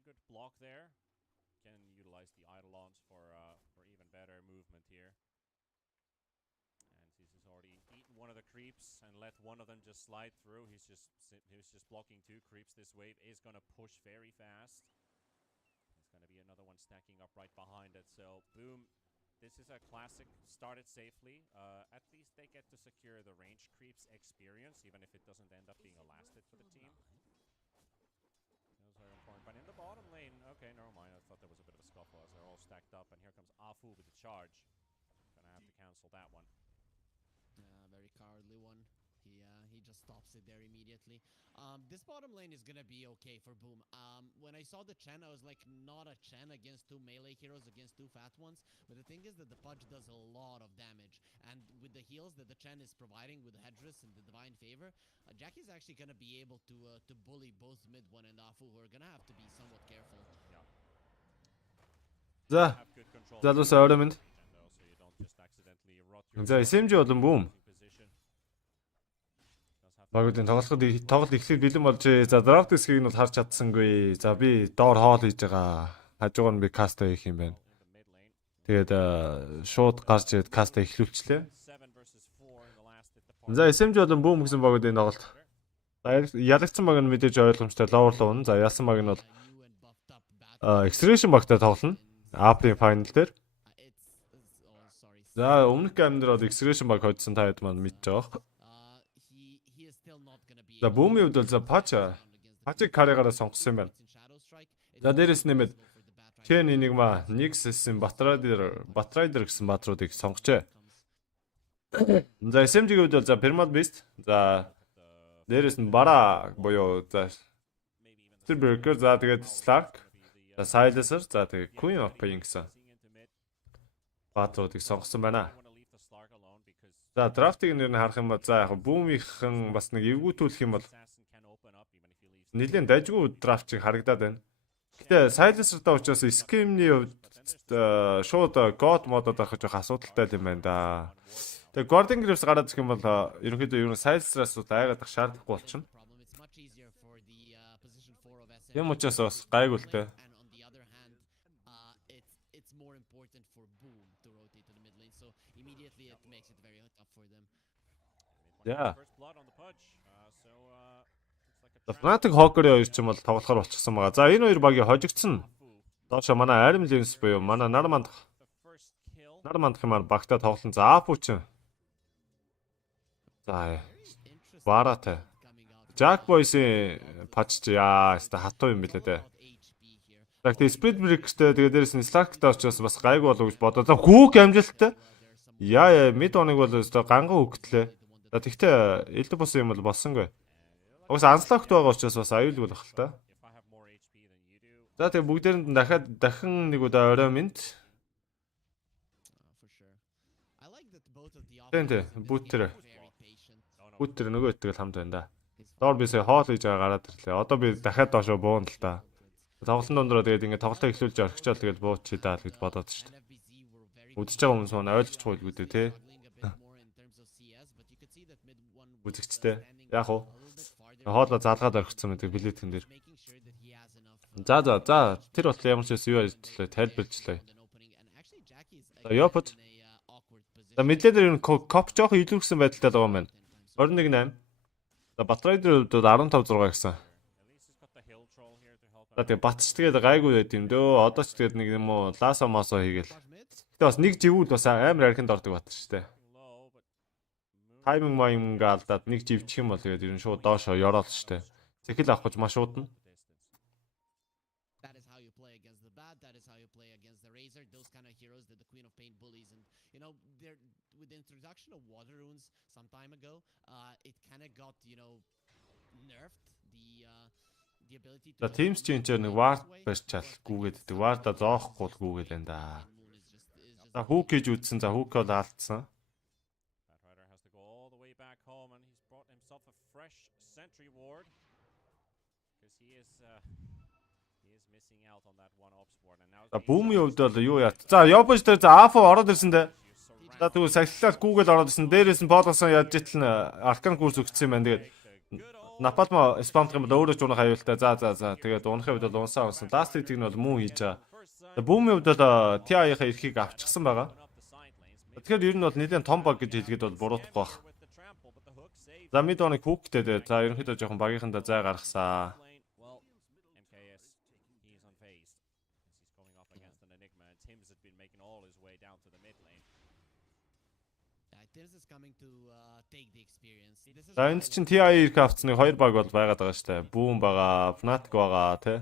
very good block there. Can utilize the eidolons for even better movement here. And he's already eaten one of the creeps and let one of them just slide through. He was just blocking 2 creeps. This wave is gonna push very fast. There's gonna be another one stacking up right behind it. So boom. This is a classic, started safely. At least they get to secure the range creeps experience, even if it doesn't end up being a last hit for the team. That was very important. But in the bottom lane, okay, never mind. I thought there was a bit of a scuffle as they're all stacked up. And here comes Afu with the charge. Gonna have to cancel that one. Very cowardly one. He just stops it there immediately. This bottom lane is gonna be okay for Boom. When I saw the Chen, I was like, not a Chen against 2 melee heroes, against 2 fat ones. But the thing is that the Pudge does a lot of damage. And with the heals that the Chen is providing with the Headress and the Divine Favor, Jackie's actually gonna be able to bully both mid 1 and Afu, who are gonna have to be somewhat careful. За. Залуусаа орой минь. За SMG болон Boom. Багуудын тоглолт эхлэх бэлэн болж за драфт хэсгийг нь бол харж чадсангүй. За би доор хоол хийж байгаа. Хажуугаар нь би каст хийх юм байна. Тэгээд шууд гарч ирээд каст эхлүүлчихлээ. За SMG болон Boom гэсэн багуудын тоглолт. Ялагдсан баг нь мэдээж ойлгомжтой ловерлоо унаа. За ялсан баг нь бол Extraction багтай тоглоно. Априйн файнал дээр. За өмнөх геймдэр бол Extraction баг хоцсон та хэд маань мэдж байгаа. За Boom-ийн хувьд бол за Pachig карьераараа сонгосон юм байна. За дээрэс нэмээд Ken Enigma, Nix-ийн Batrider гэсэн баатруудыг сонгочээ. За SMG-ийн хувьд бол за Permal Beast, за дээрэс нь Bara буюу за Stillbreaker, за тэгээд Slark, за Silencer, за тэгээд Queen of Pain гэсэн баатруудыг сонгосон байна. За драфтыг нэр нь харах юм бол за яг Boom-ийнхэн бас нэг эвгүүтүүлэх юм бол нэлээд дайггүй драфтыг харагдаад байна. Гэтэ Silencer-тай учраас Scheme-ний хувьд шууд God модод авах жоох асуудалтай юм байна да. Тэгээ Guardian Grips гараад ирэх юм бол ерөнхийдөө ер нь Silencer-аас айгаад ах шаардлагагүй болчихно. Юм учраас бас гайгүй л дээ. Yeah. Fnatic Hawker хоёр ч юм бол тоглохоор болчихсон байгаа. За энэ хоёр багийн хожигдсон. Доошо манай Arim Lens буюу манай нар мандах юмар багтаа тоглолон. За Apu ч. За Баратай. Jack Boys-ийн патч яа хэвээ хатуу юм билээ дээ. Тэгэхээр Split Break-тэй тэгээд дээрээс нь Slark-тай очроос бас гайгүй болов гэж бодоо. За хүүг амжилттай. Яа мид оныг бол өстой ганган хөгтлээ. За тэгтээ элдв бос юм бол болсонгүй. Угс анслогт байгаа учраас бас аюулгүй болох л та. За тэгээ бүгдээрэнд дахин нэг удаа орой минт. Тэнтэй бүүтэр нөгөө итгэл хамт байна да. Доор бисээ хоол хийж байгаа гараад ирлээ. Одоо би дахиад доошоо буун л та. Тоглолтын дундаа тэгээд ингээд тоглолтоо эхлүүлж орхичаал тэгээд буучи даа л гэж бодоод шүү дээ. Үдчихэж байгаа хүмүүс маань ойлгохгүй л үү те. Үзэгчтэй. Яг уу. Хоолоо залгаад орхицсан мэт билетхэн дээр. За тэр бол ямар ч юу ажиллаа тайлбарлажлаа. За Ёпот. За мэдлэлээр энэ коп жоох илүүрсэн байдалтай байгаа юм байна. 21-8. За Batrider хувьд 15-6 гэсэн. За тэгээ батч тэгээд гайгүй байд юм дөө. Одоо ч тэгээд нэг юм уу ласо масо хийгээл. Гэтэ бас нэг живүүл бас амар архинд ордог бат шүү дээ. Тайминг маиминг алдаад нэг живчих юм бол тэгээд ер нь шууд доошоо ёроол штэ. Зэхэл авах гэж маш шуудна. За Teams Changer нэг ward барьчаал гүүгээд гэдэг. Ward-а зоохгүй л гүүгээл энэ да. За хүүк гэж үзсэн. За хүүк бол алдсан. За Boom-ийн хувьд бол юу яа. За Ёбош дээр за Afu ороод ирсэн дээ. За тэгвэл сахилаад Google ороод ирсэн. Дээрээс нь Полосон яаж итл Arcan курс өгсөн юм байна. Тэгээд Напалма спамдах юм бол өөрөө ч унах аюултай. За. Тэгээд унахын үед бол унсаа унсан. Last hit-ийг нь бол муу хийж байгаа. Бүүмийн үед бол TI-ийнхаа эрхийг авчихсан байгаа. Тэгэхээр ер нь бол нэлээд том баг гэж хэлгээд бол буруудахгүй баг. За мид оныг хүүхтэй дээ. За ерөнхийдөө жоохон багийнхандаа зай гаргасаа. За энд чинь TI эрх авцны 2 баг бол байгаад байгаа шүү дээ. Бүүм байгаа, Fnatic байгаа тий.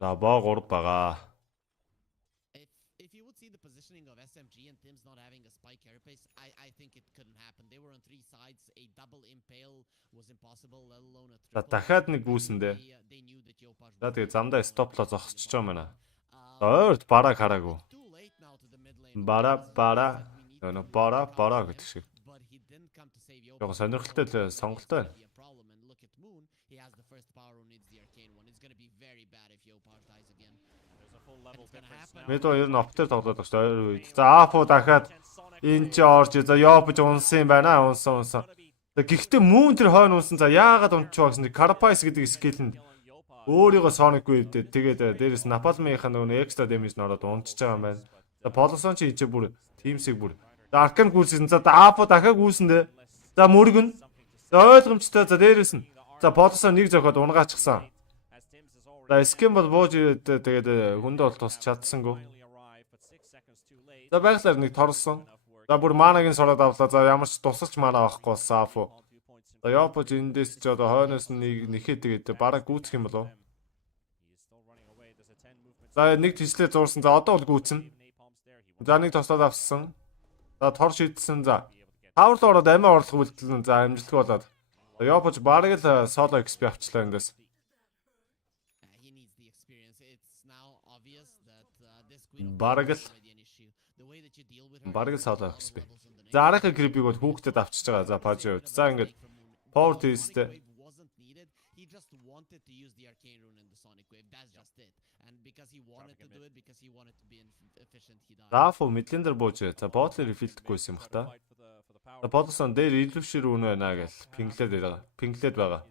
За боо 3 байгаа. If you would see the positioning of SMG and Tim's not having a spike carapace, I think it couldn't happen. They were on 3 sides. A double impale was impossible, let alone a triple. За дахиад нэг гүйсэндээ. За тэгээ замдаа стоплоо зогсчихж байгаа юм байна. Ойрт бараг хараагүй. Бара гэдэг шиг. Жог сонирхолтой л сонголттой байна. Мэдээ ер нь оптер тоглоод байгаа шүү дээ ойр үед. За Апо дахиад энэ ч орж за Ёбж унсан юм байна. Унсан. Гэхдээ мөн тэр хойно унсан. За яагаад унтчихваа гэсэн Карапайс гэдэг скил нь өөрийгөө Соникгүй өвдөд. Тэгээд дээрээс Напалмынхаа нөгөө экстра дэмэж нь ороод унтчихж байгаа юм байна. За Полосон ч ийчээ бүр тимсийг бүр. За Аркан гүйсэн. За Апо дахиад гүйсэн дээ. За мөргөн. За ойлгомжтой. За дээрээс нь. За Полосон нэг зохиод унгаачихсан. За ским бол бууж тэгээд хүндээ бол тус чадсангүй. За байглаар нэг торсон. За бүр манагийн сороод авлаа. За ямар ч тусалч мана авахгүй болсон Афу. За Ёбж эндээс ч одоо хойноос нэхэд тэгээд бараг гүйцэх юм болов. За нэг тижлээ зуурсан. За одоо бол гүйцэн. За нэг тослоод авсан. За тор шийдсэн. За таварлуу ороод амиа орлох үйлдэл за амжилтгүй болоод. Ёбж бараг л соло XP авчлаа эндээс. Бараг л саалаа XP. За арахын крипийг бол хүүхдэд авчиж байгаа. За Пажи хувьд. За ингээд power test-тэй. Дафо мэдлендер бууж. За ботлер рефилдэхгүйсэн юм хта. За Полосон дээр илүүшэр үнэ байна гэж пинглээд байгаа.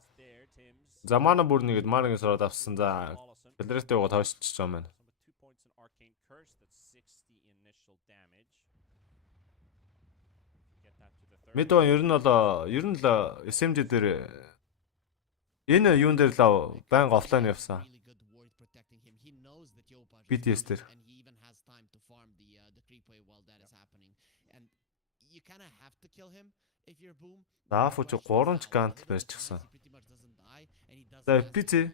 За мана бүр нэгэд манагийн сороод авсан. За Федератив угаа тойшчих юм байна. Мэдээ ер нь л SMG дээр энэ юун дээр л байнга офлайн явсан. BTS дээр. Дафу ч 3 гант барьчихсан. За FPC.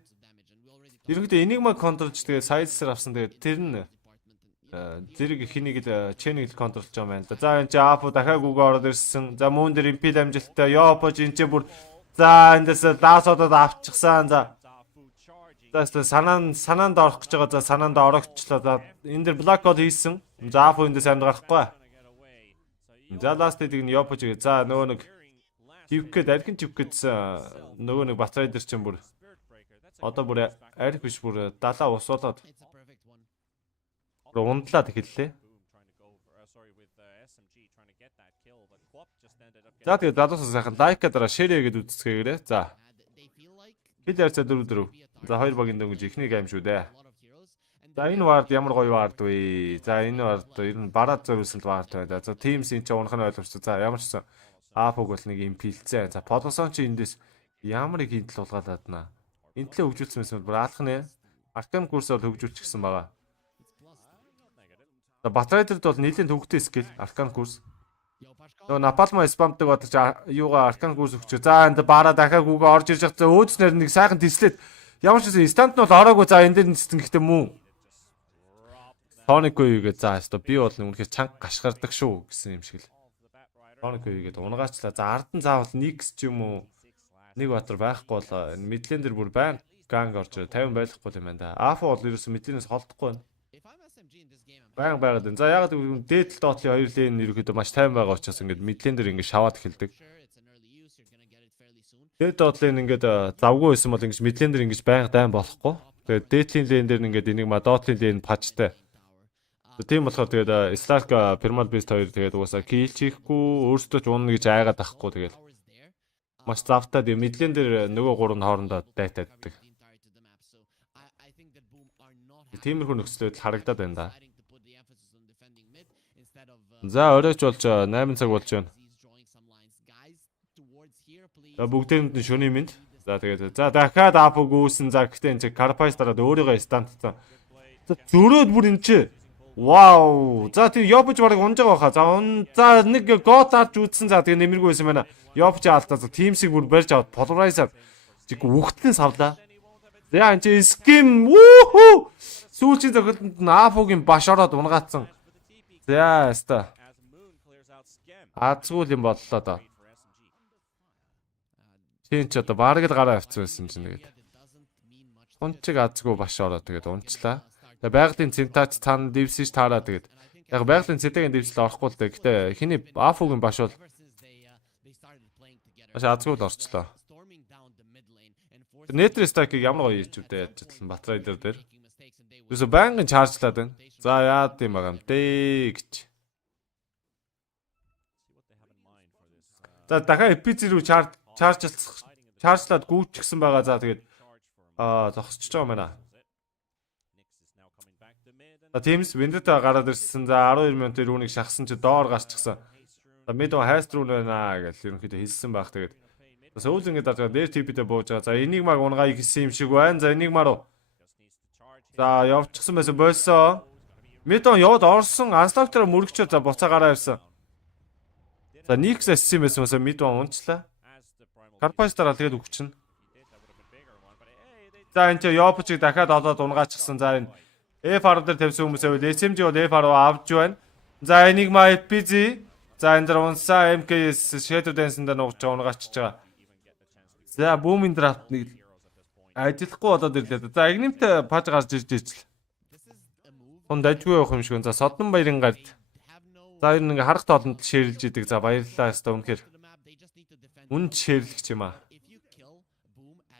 Ерөнхийдөө Enigma контролж тэгээ сайдсаар авсан. Тэгээ тэр нь зэрэг хэнийг л чэнийг л контролж байгаа юм байна. За энэ чи Апу дахиад гүгөө ороод ирсэн. За мөн дээр импил амжилттай. Ёбж энэ чи бүр за эндээс даасуудад авчихсан. За санаанд орох гэж байгаа. За санаанд орогчлоо. За энэ дэр блок бол хийсэн. За Апу эндээс амьд гарахгүй. За ласт эдийг нь Ёбж гээ. За нөгөө нэг тивкэд аль хэн тивкэдсэн нөгөө нэг батрайдер чинь бүр одоо бүр арх биш бүр далаа усуулаад ундлаад эхэллээ. За тэгээд залуусаа сайхан лайка дараа шеэрээ гэдээ үзцгээгээрэй. За. Хил ярьцаа 4-4. За 2 багийн дөнгөж ихний гейм шүү дээ. За энэ вард ямар гоё вард вэ? За энэ вард ер нь бараад зориулсан вард байна. За Teams энэ ч унах нь ойлгомжтой. За ямар ч Апог бол нэг юм пилцээ. За Полосон ч эндээс ямар их хинтл булгаалаад наа. Энтлээ хөгжүүлсэн байсан бол алах нэ. Аркан курс бол хөгжүүлчихсэн байгаа. За Батрайдерд бол нийлэн төвөгтэй скил Аркан курс. Нөгөө Напалма спамдаг бодож юугаа Аркан курс өгч. За энд бараа дахиад гүгээ орж ирж байгаа. Өөдснөр нэг сайхан тислээд ямар ч гэсэн стант нь бол ороогүй. За энэ дээр ниссэн гэхдээ мөн. Соникгүй гэдэг за хэвээ би бол үнэхээр чанга гашгардаг шүү гэсэн юм шиг л. Соникгүй гэдэг унгаачлаа. За ардан заавал Никс ч юм уу нэг батар байхгүй бол мэдлэн дээр бүр байн ганг орж 50 байхгүй юм байна да. Афо бол ерөөсөн мэдлэнээс холдохгүй байна. Баян байгаад байна. За ягаад гэвэл дээдл доотлын хоёр лейн ерөөхдөө маш тайван байгаа учраас ингээд мэдлэн дээр ингээд шаваад эхэлдэг. Дээд доотлын ингээд завгүй байсан бол ингээд мэдлэн дээр ингээд байнга дайн болохгүй. Тэгээд дээдлийн лейн дээр ингээд энийг доотлын лейн пажтай. Тийм болохоор тэгээд Stark Primal Beast 2 тэгээд угаасаа kill хийхгүй өөрсдөө ч уунна гэж айгаад тахгүй тэгээд маш завтаа тэгээд мэдлэн дээр нөгөө гурав нь хоорондоо дайтааддаг. Тиймэрхүү нөхцөлөд харагдаад байна да. За оройч болж 8 цаг болж байна. За бүгдээрэнд нь шөнийн мэнд. За тэгээд за дахиад апог үүсэн. За гэхдээ энэ Carpais дараад өөрийгөө стантцсан. За зөрөөд бүр энэ чи. Вау. За тийм Ёбж барыг унж байгаа баха. За нэг гол дарж үзсэн. За тэгээд нэмэргүй байсан байна. Ёбж алдаа. Тимсиг бүр барьж аваад Polarizer чиг үхтлэн савлаа. За энэ чи ским вүүхүү. Сүүлчийн зохиолтод апогийн баш ороод унгаацсан. За яста. Азгуул юм боллоо доо. Тийм ч одоо бараг л гараа авцсан байсан чинь тэгээд. Унчиг азгүй баш ороо тэгээд унчлаа. Тэгээд байгалийн центач цаана дивсэж таараа тэгээд. Яг байгалийн цэнтэгийн дивсэл орохгүй л дээ. Гэтэ хиний афугийн баш бол маш азгүй л орчлоо. Нэтер стакийг ямар гоё хийчих вэ яаж чадлан Батрайдер дээр. Юусе байнгын чаржлаад байна. За яад юм байгаа юм дээ гэж. За дахиад эпицер рүү чаржлаад гүйчихсэн байгаа. За тэгээд зогсчихж байгаа юм байна. За Teams Vendetta гараад ирсэн. За 12 минут рүүнийг шахсан чи доор гарчихсан. За Mido хайст руу байна гэж ерөнхийдөө хэлсэн байх. Тэгээд сүүл ингээд дараад дээр TP-дээ бууж байгаа. За Enigma-г унгаая гэсэн юм шиг байна. За Enigma руу. За явчихсан байсан бойсоо. Mido яваад орсон. Unstopped-аар мөрөгчөө за буцаа гараа ирсэн. За Nix ассан байсан мөсөө Mido унчлаа. Carpais дараа тэгээд өгчихнэ. За энэ ч Ёбчиг дахиад олоод унгаачихсан. За энэ F10 дээр тавьсан хүмүүсээ бол SMG бол F10 авч байна. За Enigma FPZ. За энэ дээр унсаа MKS Shadow Dance-д нуугч унгаачихж байгаа. За Boom-ийн драфт нэг ажиллахгүй болоод ирлээ. За Ignimt паж гарч ирж ижил. Хун дажгүй явах юм шиг. За Содон баярын гард. За энэ ингээ харах тоолонд ширэлж идэг. За баярлалаа хэвээр үнэхээр. Үн ширлэгч юм аа.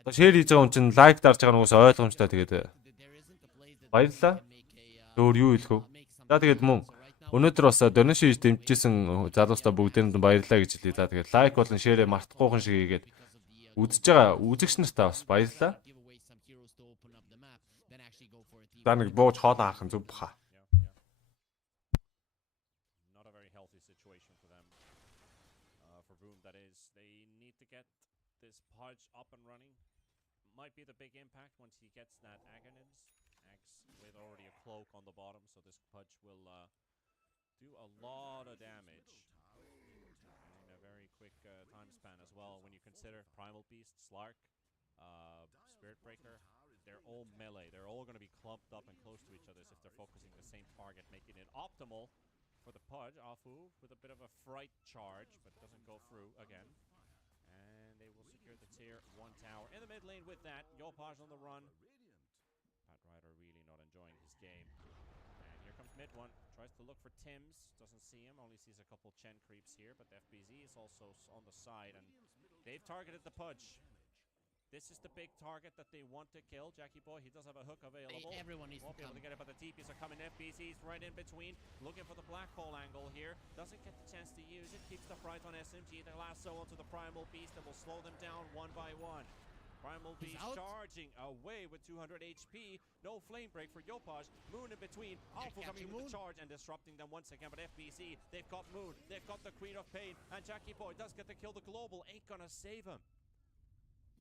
За шир хийж байгаа хүн чинь лайк дарж байгаа нүгээс ойлгомжтой тэгээд. Баярлалаа. Өөр юу хэлэх вэ? За тэгээд мөн өнөөдөр бас donation хийж дэмжижсэн залуустаа бүгдээрэнд баярлалаа гэж хэлье. За тэгээд лайк болон ширээ мартахгүйхэн шиг хийгээд үзэж байгаа үзэгч нартаа бас баярлалаа. За нэг бууж хоолоо хаах нь зүг баха. Might be the big impact once he gets that Agonins Axe with already a cloak on the bottom, so this Pudge will do a lot of damage in a very quick time span as well. When you consider Primal Beast, Slark, Spirit Breaker, they're all melee. They're all going to be clumped up and close to each other if they're focusing the same target, making it optimal for the Pudge. Afu with a bit of a fright charge, but doesn't go through again. They will secure the tier 1 tower in the mid lane with that. Yopaj on the run. Pat Ryder really not enjoying his game. And here comes mid one. Tries to look for Tims. Doesn't see him. Only sees a couple Chen creeps here. But the FBZ is also on the side. And they've targeted the Pudge. This is the big target that they want to kill. Jackie Boy, he does have a hook available. Everyone needs Won't be able to get it, but the TPs are coming. FBZ's right in between. Looking for the black hole angle here. Doesn't get the chance to use it. Keeps the price on SMG. The lasso onto the Primal Beast and will slow them down one by one. Primal Beast charging away with 200 HP. No flame break for Yopaj. Moon in between. Alpha coming with the charge and disrupting them once again. But FBZ, they've got Moon. They've got the Queen of Pain. And Jackie Boy does get the kill. The global ain't gonna save him.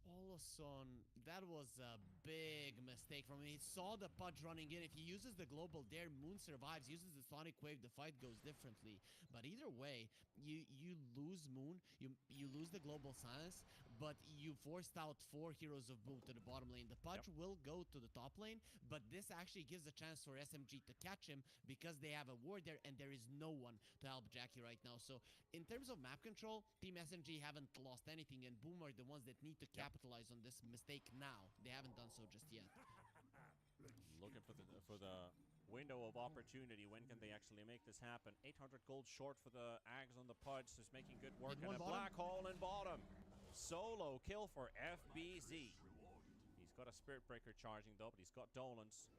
Olason, that was a big mistake from him. He saw the Pudge running in. If he uses the global there, Moon survives. Uses the Sonic Wave, the fight goes differently. But either way, you lose Moon, you lose the global silence, but you forced out 4 heroes of Boom to the bottom lane. The Pudge will go to the top lane, but this actually gives a chance for SMG to catch him because they have a ward there and there is no one to help Jackie right now. So in terms of map control, Team SMG haven't lost anything, and Boom are the ones that need to capitalize on this mistake now. They haven't done so just yet. Looking for the window of opportunity. When can they actually make this happen? 800 gold short for the Ags on the Pudge. Is making good work. And a black hole in bottom. Solo kill for FBZ. He's got a Spirit Breaker charging though, but he's got Dolans.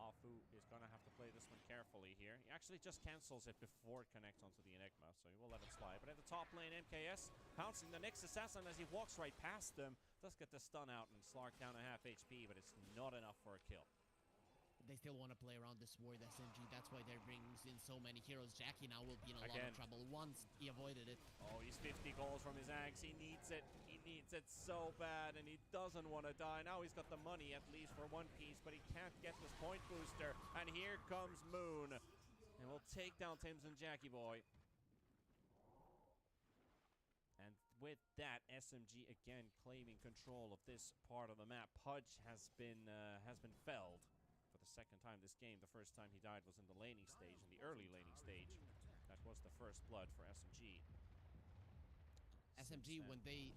Afu is going to have to play this one carefully here. He actually just cancels it before it connects onto the Enigma, so he will let it slide. But at the top lane, MKS pouncing the next assassin as he walks right past them. Does get the stun out and Slark down to half HP, but it's not enough for a kill. They still want to play around this ward SMG. That's why they're bringing in so many heroes. Jackie now will be in a lot of trouble. Once he avoided it. Oh, he's 50 goals from his Axe. He needs it. He needs it so bad, and he doesn't want to die. Now he's got the money at least for one piece, but he can't get this point booster. And here comes Moon. And we'll take down Tim's and Jackie Boy. And with that, SMG again claiming control of this part of the map. Pudge has been felled for the second time this game. The first time he died was in the laning stage, in the early laning stage. That was the first blood for SMG. SMG, when they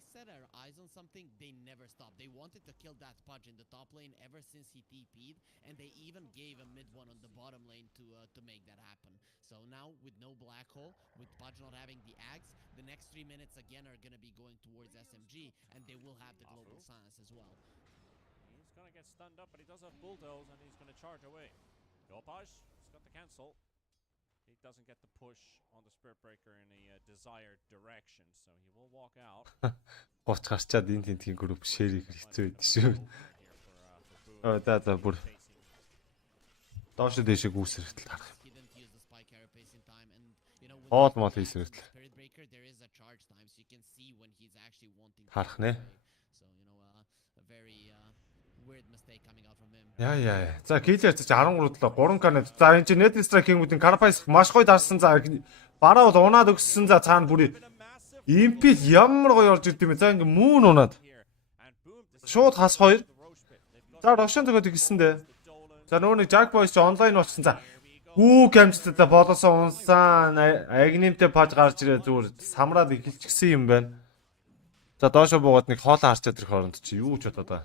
set their eyes on something, they never stop. They wanted to kill that Pudge in the top lane ever since he TP'd, and they even gave a mid one on the bottom lane to make that happen. So now, with no black hole, with Pudge not having the Axe, the next 3 minutes again are going to be going towards SMG, and they will have the global silence as well. He's going to get stunned up, but he does have bulldoze, and he's going to charge away. Go Pudge, he's got the cancel. He doesn't get the push on the Spirit Breaker in a desired direction, so he will walk out. Гоц гарчаад энэ тентгийн групп шэрийг хэцүү байд шүү. За бүр доош дэшээ гүйсэр хэтэл харах. Хоол мол хийсэр хэтэл. Харах нэ. Яа. За киллер чи 13-д 3k. За энэ чи net strike-ийн Carapais маш гоё дарсан. За бараа бол унаад өгсөн. За цаана бүр импил ямар гоё орж ирдэм бэ. За ингээ мөн унаад. Шууд хас 2. За Рошон төгөөд гисэн дээ. За нөгөө нэг Jack Boys чи онлайн болчихсон. За гүү камжтай болоосоо унсан. Агнимтэй паж гарч ирээ зүгээр самраад эхэлчихсэн юм байна. За доошо буугаад нэг хоолоо харчаад ирэх хооронд чи юу ч бодоо да.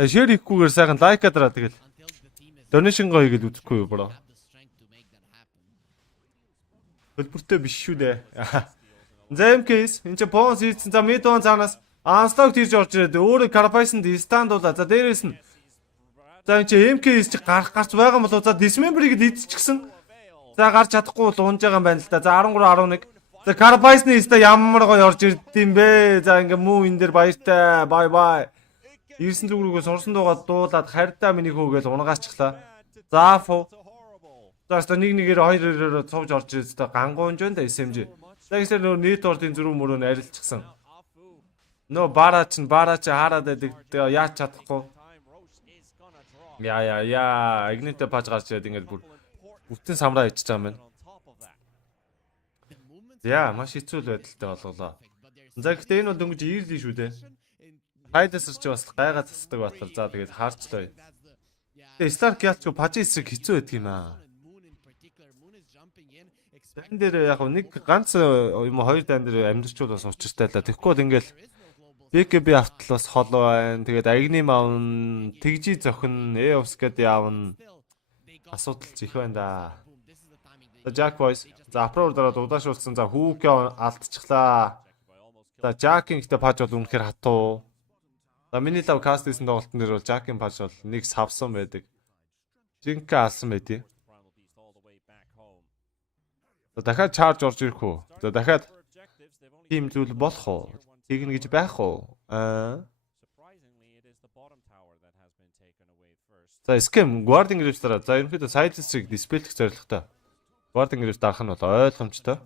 Шэр хийхгүйгээр сайхан лайкаад дараа тэгэл. Donation гоё хийгээд үзэхгүй юу бро. Хөлбөртэй биш шүү дээ. За MKS энэ ч бонус хийсэн. За Midon цаанаас Unstock тийж орж ирээд өөрөө Carapais-д stand уулаа. За дээрээс нь. За энэ ч MKS чи гарч байгаа болоо. За Dismember-ийг идчихсэн. За гарч чадахгүй бол унж байгаа юм байна л да. За 13 11. За Carapais-ны ста ямар гоё орж ирдэм бэ. За ингээ муу энэ дээр баяртай. Bye. Ирсэн зүгрүүгөө сурсан дуугаад дуулаад харьтаа миний хөөгөл унгаачихлаа. Заафу. За өстө нэгээр 2-2-оор цовж орж ирсэн. Гангуунж байна да SMG. За гэсэн нөө нийт ордын зүрх мөрөнд арилчихсан. Нөө баараа чи хараад байдаг. Яаж чадахгүй. Яа. Агнитэ паж гарч ирээд ингээд бүр бүтэн самраа ичж байгаа юм байна. Яа, маш хэцүү байдалтай болголоо. За гэхдээ энэ бол дөнгөж ирлээ шүү дээ. Хайдасч бас гайгаа засдаг батар. За тэгээд хаарчлаа. Тэгээ Stark ялч пажи эсрэг хэцүү байдаг юм аа. Дан дээр яг нэг ганц юм хоёр дан дээр амьдрчуул бас учиртай л да. Тэгэхгүй бол ингээл BKB автал бас хол байна. Тэгээд Агним аавн, тэгжи зохин, EOS гэдэг аавн асуудал их байна да. За Jack Boys. За апроор дараа дудаашуулсан. За хүүкээ алдчихлаа. За Jack-ийн ихтэй паж бол үнэхээр хатуу. За миний лав каст хийсэн тоглолтын дээр бол Jack-ийн паж бол нэг савсан байдаг. Жинка алсан байдیں۔ За дахиад чарж орж ирэх үү? За дахиад тийм зүйл болох уу? Тэгнэ гэж байх уу? За скем guarding grips дараа. За ерөнхийдөө side streak dispel-х зорилготой. Guarding grips дарах нь бол ойлгомжтой.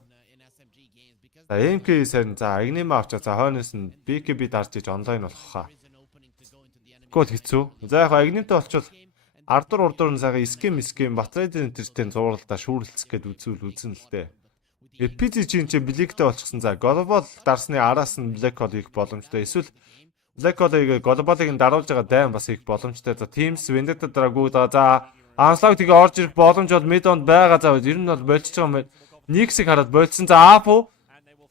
За MK сайн за Agnim авчаа. За хойноос нь BKB дарж иж онлайн болох хаа. Гол хэцүү. За яг Agnim-тэй болчихвол ардур урдуур нь сайхан скем батрайдын интертэй зууралдаа шүүрлцэх гээд үзэн л дээ. PG чинь блэктэй болчихсон. За глобал дарсны араас нь black hole хийх боломжтой. Эсвэл black hole-ыг глобалыг даруулж байгаа дайм бас хийх боломжтой. За Teams Vendetta драгууд за Unstock тэгээ орж ирэх боломж бол Midon байгаа. За ер нь бол болчихж байгаа юм байна. Nix-ийг хараад болцсон. За Apu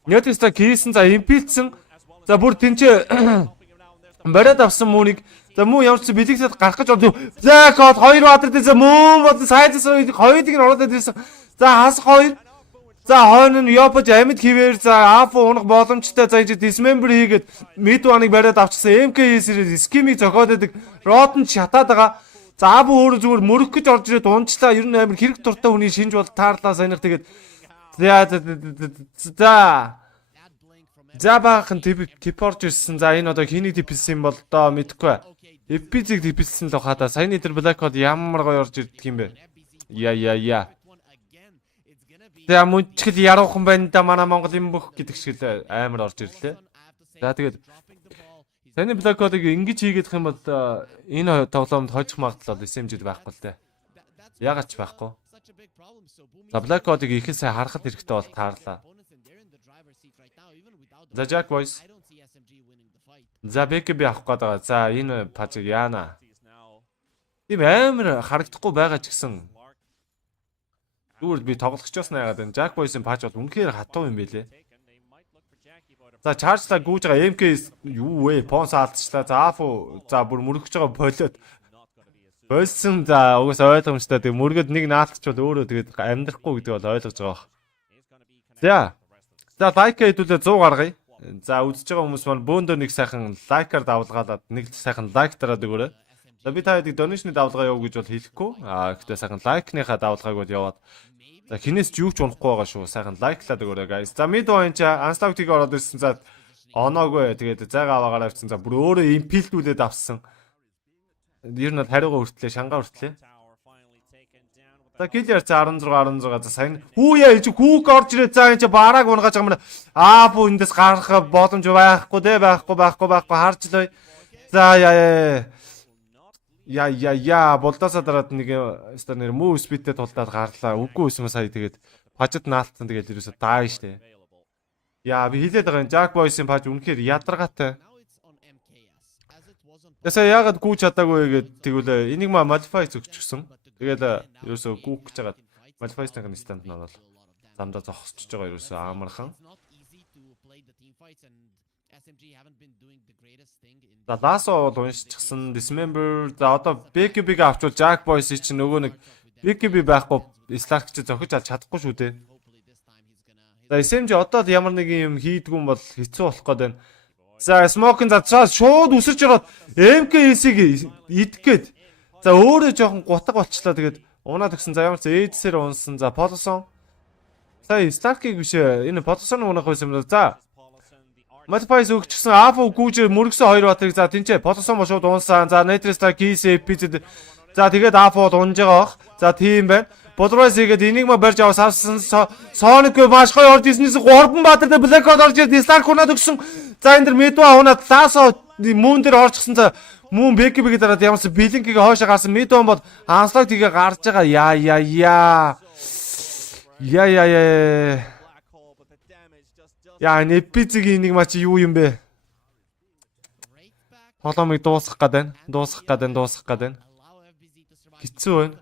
Нётиста хийсэн. За импилсэн. За бүр тэнцээ бариад авсан мууник. За муу ямар ч бэлэгсэд гарах гэж ордог. За код 2 баатар дээр за мөн бод сайдс хоёрыг нь ороод ирсэн. За хас 2. За хойно нь Ёпож амьд хിവэр за Аф унах боломжтой за энэ dismember хийгээд mid one-ыг бариад авчихсан. MK-с скимийг зохиод байдаг. Ротон шатаад байгаа. За Аф өөрөө зүгээр мөрөх гэж орж ирээд унчлаа. Ер нь амар хэрэг дуртай хүний шинж бол таарлаа санах тэгээд за баахан тип орж ирсэн. За энэ одоо хийний типсэн бол доо мэдэхгүй. Эпизиг типсэн л хата. Саяны тэр Black Hole ямар гоё орж ирдэг юм бэ? Я. Тэгээ мөнчгөл яруухан байна да манай Монголын бүх гэдэг шиг л амар орж ирлээ. За тэгээд таны Black Hole-ыг ингэж хийгээд их юм бол энэ тоглоомд хожих магадлал SMG-д байхгүй л дээ. Ягаад ч байхгүй. За Black Hole-ыг их сайн харахад хэрэгтэй бол таарлаа. За Jack Boys. За BKB авах гээд байгаа. За энэ пажиг яана. Тийм амар харагдахгүй байгаа ч гэсэн зүгээр би тоглохчоос найгаад байна. Jack Boys-ын паж бол үнэхээр хатуу юм байлээ. За charge-ла гүйж байгаа MK юу вэ? Понс алдчихлаа. За Афу за бүр мөрөгч байгаа болоод. Болсон за угсаа ойлгомжтой. Тэг мөргөд нэг наалтчвал өөрөө тэгээд амьдрахгүй гэдэг бол ойлгож байгаа. За лайк хийдүүлээ 100 гаргая. За үзэж байгаа хүмүүс маань бөөндөө нэг сайхан лайкаар давлгаалаад нэг сайхан лайк дараад өгөөрэй. За би та хэдийг донешны давлгаа яв гэж бол хэлэхгүй. Гэхдээ сайхан лайкныхаа давлгааг бол яваад. За хинээс ч юу ч унахгүй байгаа шүү. Сайхан лайклаад өгөөрэй guys. За mid one ч unstock-ийг ороод ирсэн. За оноогүй. Тэгээд зайгаа аваагаар авчихсан. За бүр өөрөө импилдүүлээд авсан. Ер нь хариугаа хүртлээ, шангаа хүртлээ. За киллер за 16 за сайн. Хүүяа илж хүүк орж ирээ. За энэ ч барааг унгааж байгаа юм. Бүү эндээс гарах боломж байхгүй те байхгүй харж лөө. За яа болдосоо дараад нэг өстөр нэр муу спидтэй тулдаад гарлаа. Үгүй юм сая тэгээд пажид наалтсан тэгээд ерөөсө даа штэ. Яа би хэлээд байгаа энэ Jack Boys-ын паж үнэхээр ядаргаатай. Ясаа яагаад гүйж чадаагүй гэдэг тэгвэл энийг modify зөвчгсөн. Тэгээд ерөөсө гүүх гэж байгаа modify-ийн стандарт нь бол замдаа зогсчихж байгаа ерөөсө амархан. За ласо бол уншчихсан dismember за одоо BKB-г авчвал Jack Boys чинь нөгөө нэг BKB байхгүй Slark ч зохиж алж чадахгүй шүү дээ. За SMG одоо ямар нэг юм хийдгүй юм бол хэцүү болох гээд байна. За smoke-ын за шууд үсэрч ороод MKS-ийг идэх гээд за өөрөө жоохон гутаг болчлаа тэгээд унаад өгсөн. За ямар ч ээдсээр унсан. За Polson сая Slark-ийг биш энэ Polson унах байсан юм. За Modify өгчихсэн Афу гүүж мөргсөн 2 батрыг за тэнцээ Polson бол шууд унсан. За Netresta Keys Epic за тэгээд Афу бол унж байгаа бах. За тийм байна. Bodrois игээд энийг барьж аваа савсан Sonic маш гоё орж ирснээс 3 баатартай Black Hole орж ирд Slark унаад өгсөн. За энэ дэр Midwa унаад Lasso Moon дээр орчихсон. За Moon BKB-г дараад ямарс Blink-ийг хоошоо гарсан. Midwa бол Unstock тигээ гарч байгаа. Яа энэ эпизиг нэг мач юу юм бэ? Холомыг дуусгах гээд байна. Хэцүү байна.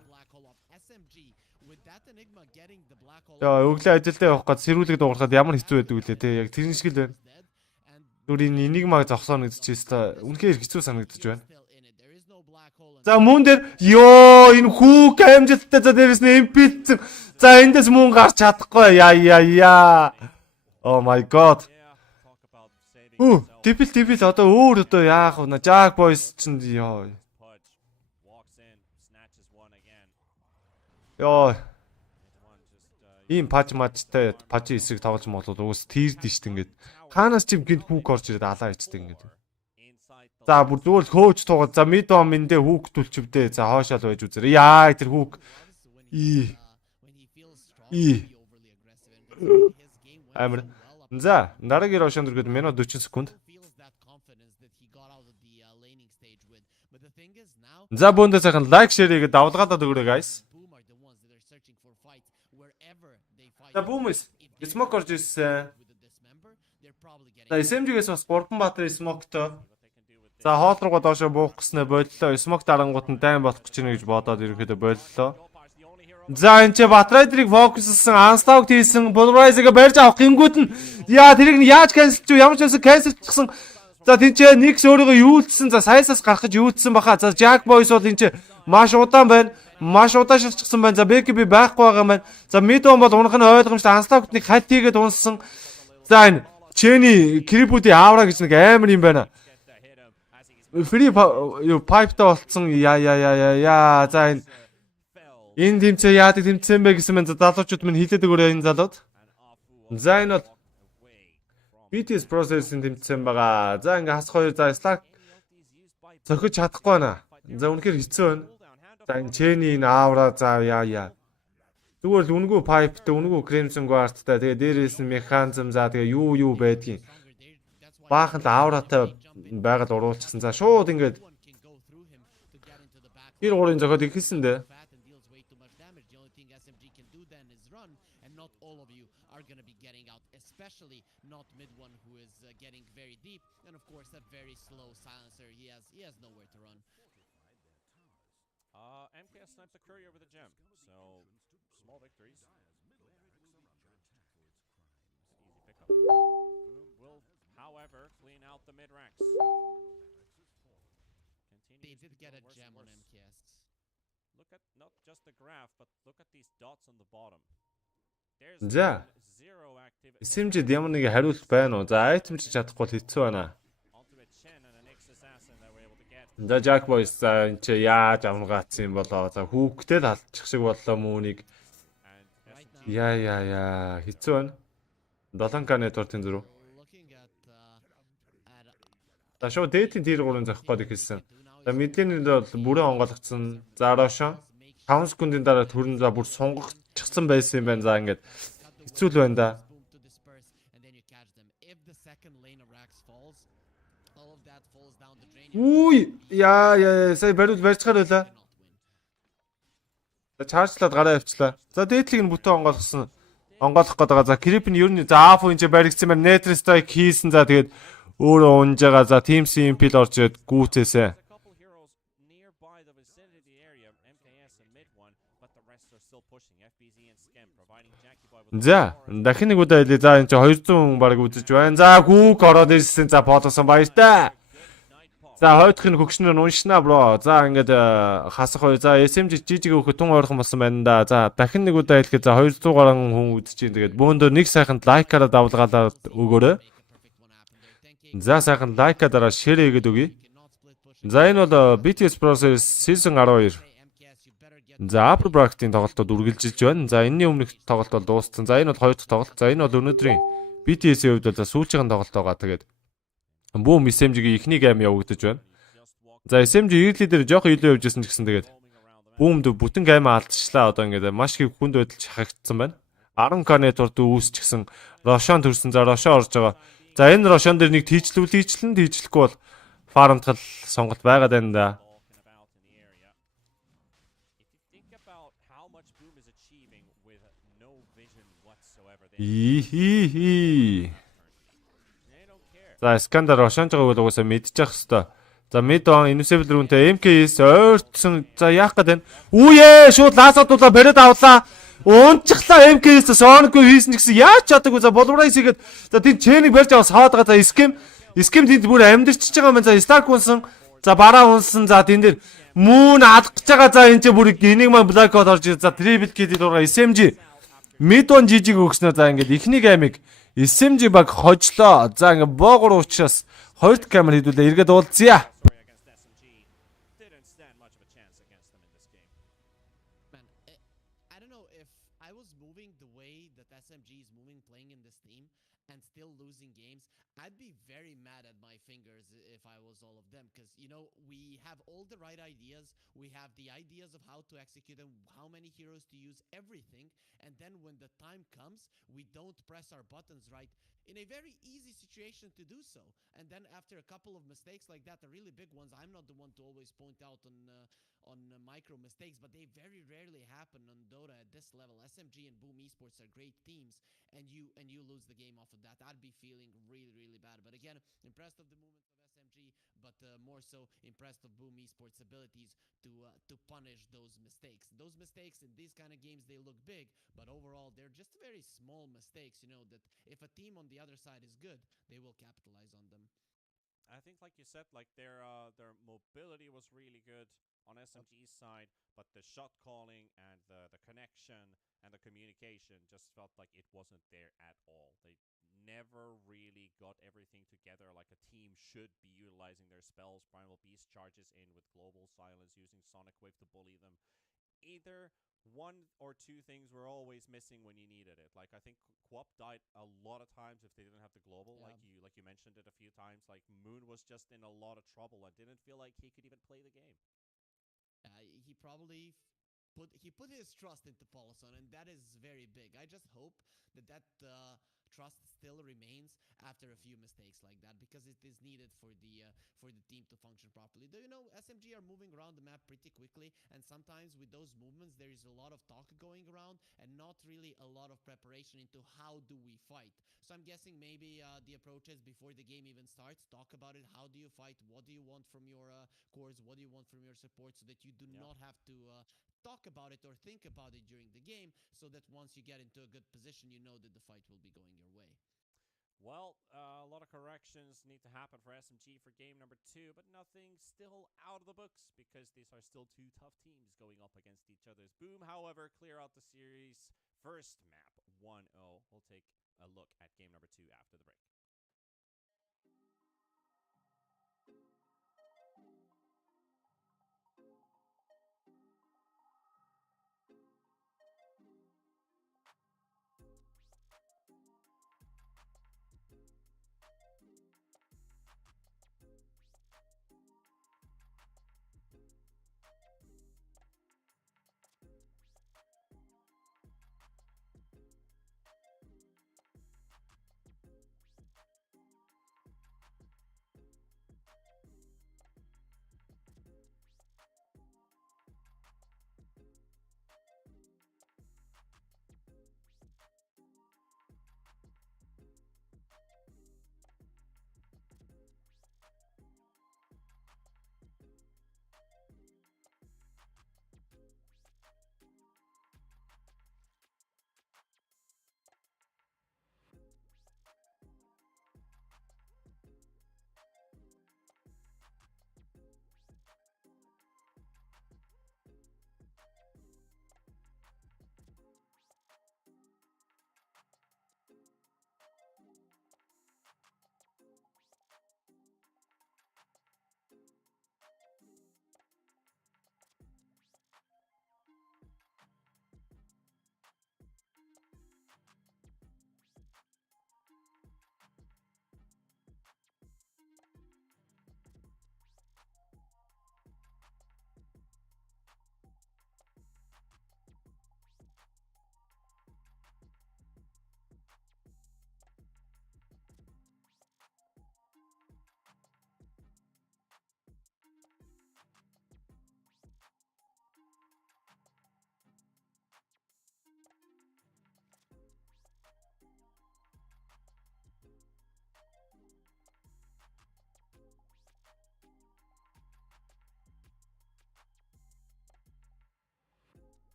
Яа өглөө ажилдаа явах гээд сэрүүлэг дуурахад ямар хэцүү байдаг вүлээ те. Яг тэр шиг л байна. Нүрийн энигмаг зогсооно гэж чийстэ. Үнэхээр хэцүү санагдаж байна. За мөн дээр ёо энэ хүүк амжилттай за дээрээс нь импилцэн. За эндээс мөн гарч чадахгүй. Яа. Oh my god. Дипл одоо өөр одоо яах вэ? Jack Boys ч ёо. Ийм пажмачтай пажи эсрэг тоглож молол уус тийрд нь штэ ингээд. Хаанаас ч гинт хүүк орж ирээд алаа ичдэг ингээд. За бүр зүгээр л хөөж туугаад за mid one миндээ хүүк түлчвдээ. За хоошаал байж үзэр. Яа тэр хүүк. Амар. За дараагийн рошон дөрөд минут 40 секунд. За бөөндөө сайхан лайк шеэр хийгээд давлгаадаад өгөөрэй guys. За бүүмэс smoke орж ирсэн. За SMG-гээс бас 3 баатар smoke-той. За хоол руугаа доошоо буух гэснээр боллоо. Smoke дарангууд нь дайм болох гэж байна гэж бодоод ерөнхийдөө боллоо. За энэ ч Batriderыг фокуслсан, unstock хийсэн, Polarizing-ыг барьж авах гингүүд нь яа тэрийг нь яаж cancel ч ямар ч cancel хийсэн. За тэнцээ Никс өөрийгөө юулдсан. За саясаас гарах гэж юулдсан баха. За Jack Boys бол тэнцээ маш удаан байна. Маш удаан шилжчихсан байна. За BKB байхгүй байгаа маань. За Midon бол унах нь ойлгомжтой. Анславтныг хальт хийгээд унсан. За энэ Чэни Крипүүдийн аавра гэж нэг амар юм байна. Free юу pipe-та болцсон. Яа. За энэ тэмцээ яадаг тэмцээн бэ гэсэн мэн залуучууд минь хилээд өгөөрэй энэ залууд. За энэ бол BTS process-ийн тэмцээн байгаа. За ингээ хасах хоёр за Slack зохиж чадахгүй байна. За үнэхээр хэцүү байна. За энэ Чэни энэ аавра за яа. Зүгээр л үнгүй pipe-тэй үнгүй Crimson Guard-тай тэгээ дээрээс нь механизм за тэгээ юу байдгийг баахан л аавратай байгаль оруулчихсан. За шууд ингээд 93-ын зохиод ихсэн дээ. Especially not mid one who is getting very deep, and of course a very slow silencer. He has nowhere to run. MKS snipes the courier with a gem, so small victories. Easy pickup. Boom will, however, clean out the mid ranks. They did get a gem on MKS. Look at not just the graph, but look at these dots on the bottom. За SMG демоныг хариулт байна уу? За айтемч чадахгүй хэцүү байна. За Jack Boys за энэ чи яаж амгаацсан юм болоо. За хүүхгтэй талчих шиг боллоо мөөнийг. Яа хэцүү байна. 7к network-ийн зүрх. За шууд дээдийн тир 3-ын зохих гээд ихэлсэн. За мэдлийн бол бүрэн онгойлгоцсон. За Рошон 5 секундын дараа төрн за бүр сунгагчсан байсан юм байна. За ингээд хэцүү л байна да. Үуй яа сая бариул барьцгаар байлаа. За чаржлаад гараа явчлаа. За дээдлийг нь бүтэн онгойлгосон. Онгойлгох гээд байгаа. За крип нь ер нь за афу энэ баригдсан байна. Nether strike хийсэн. За тэгээд өөрөө унж байгаа. За team CMP л орж ирээд гүүцээсэ. За дахин нэг удаа хэлээ. За энэ чи 200 хүн баг үзэж байна. За хүүг ороод ирсэн. За подосон баяртай. За хойдох нь хөгшнөр уншнаа бро. За ингээд хасах хоёр. За SMG жижиг өөхө тун ойрхон болсон байна да. За дахин нэг удаа хэлэхэд за 200 гаруй хүн үзэж байна. Тэгээд бөөндөө нэг сайханд лайкаараа давлгаалаад өгөөрэй. За сайхан лайка дараа share хийгээд өгье. За энэ бол BTS process season 12. За upper bracket-ийн тоглолтод үргэлжилж байна. За энэний өмнөх тоглолт бол дууссан. За энэ бол хоёр дахь тоглолт. За энэ бол өнөөдрийн BTS-ийн хувьд бол за сүүлчийн тоглолт байгаа. Тэгээд бүүм SMG-гийн ихний гейм явагдаж байна. За SMG early дээр жоохон илүү явж байсан ч гэсэн тэгээд бүүмд бүтэн гейм алдчихлаа. Одоо ингээд маш их хүнд байдал шахагдсан байна. 10k network үүсчихсэн. Рошон төрсөн. За Рошон орж байгаа. За энэ Рошон дээр нэг тийчлэхгүй бол фармтгал сонголт байгаад байна да. За Скандер Рошонж байгааг бол угаасаа мэдчих хэвээр. За Midon Invincible рүүнтэй MKS ойртсон. За яах гээд байна? Үүе шууд лаасаадуулаа бариад авлаа. Унчихлаа MKS Sonic-гүй хийсэн ч гэсэн яаж чадаагүй. За боловрайс игээд за тийм Чэнийг барьж аваа саад байгаа. За Ским тэнд бүр амьдэрчж байгаа юм. За Stark унсан. За бараа унсан. За тэн дээр Moon алгаж байгаа. За энэ ч бүр энийг маань Black Hole орж за Triple Kill дурга SMG Midon жижиг өгснөө. За ингээд ихний геймиг SMG баг хожлоо. За ингээд боогор уучраас хоёрт камер хийдүүлээ. Эргээд уулзъя. I'd be very mad at my fingers if I was all of them, because you know we have all the right ideas, we have the ideas of how to execute them, how many heroes to use, everything, and then when the time comes we don't press our buttons right in a very easy situation to do so, and then after a couple of mistakes like that, the really big ones, I'm not the one to always point out on micro mistakes, but they very rarely happen on Dota at this level. SMG and Boom Esports are great teams, and you lose the game off of that. I'd be feeling really bad. But again, impressed of the movements of SMG, but more so impressed of Boom Esports' abilities to punish those mistakes. Those mistakes in these kind of games, they look big, but overall they're just very small mistakes. You know that if a team on the other side is good, they will capitalize on them. I think, like you said, like their mobility was really good on SMG's side, but the shot calling and the connection and the communication just felt like it wasn't there at all. They never really got everything together like a team should be, utilizing their spells. Primal Beast charges in with Global Silence, using Sonic Wave to bully them. Either one or two things were always missing when you needed it. Like I think Quap died a lot of times if they didn't have the global. Yeah. Like you mentioned it a few times. Like Moon was just in a lot of trouble and didn't feel like he could even play the game. He probably put his trust into Paulson, and that is very big. I just hope that trust still remains after a few mistakes like that, because it is needed for the team to function properly. Though, you know, SMG are moving around the map pretty quickly, and sometimes with those movements there is a lot of talk going around and not really a lot of preparation into how do we fight. So I'm guessing maybe the approach is, before the game even starts, talk about it. How do you fight? What do you want from your cores? What do you want from your support, so that you do not have to talk about it or think about it during the game, so that once you get into a good position, you know that the fight will be going your way. Well, a lot of corrections need to happen for SMG for game number 2, but nothing still out of the books, because these are still two tough teams going up against each other's. Boom, however, clear out the series first map 1-0. We'll take a look at game number 2 after the break.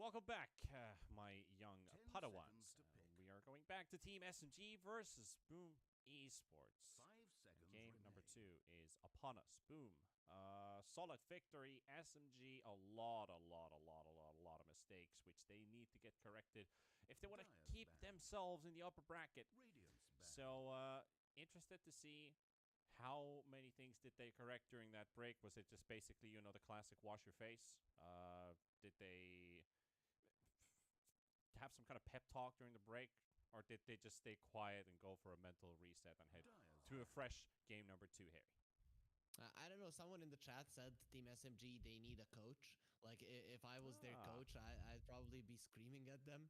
Welcome back, my young Padawans. We are going back to Team SMG versus Boom Esports. Game number 2 is upon us. Boom. Solid victory. SMG, a lot of mistakes, which they need to get corrected if they want to keep themselves in the upper bracket. So, interested to see how many things did they correct during that break? Was it just basically, the classic wash your face? Did they have some kind of pep talk during the break? Or did they just stay quiet and go for a mental reset and head to a fresh game number 2, Harry? I don't know. Someone in the chat said Team SMG, they need a coach. Like, if I was their coach, I'd probably be screaming at them.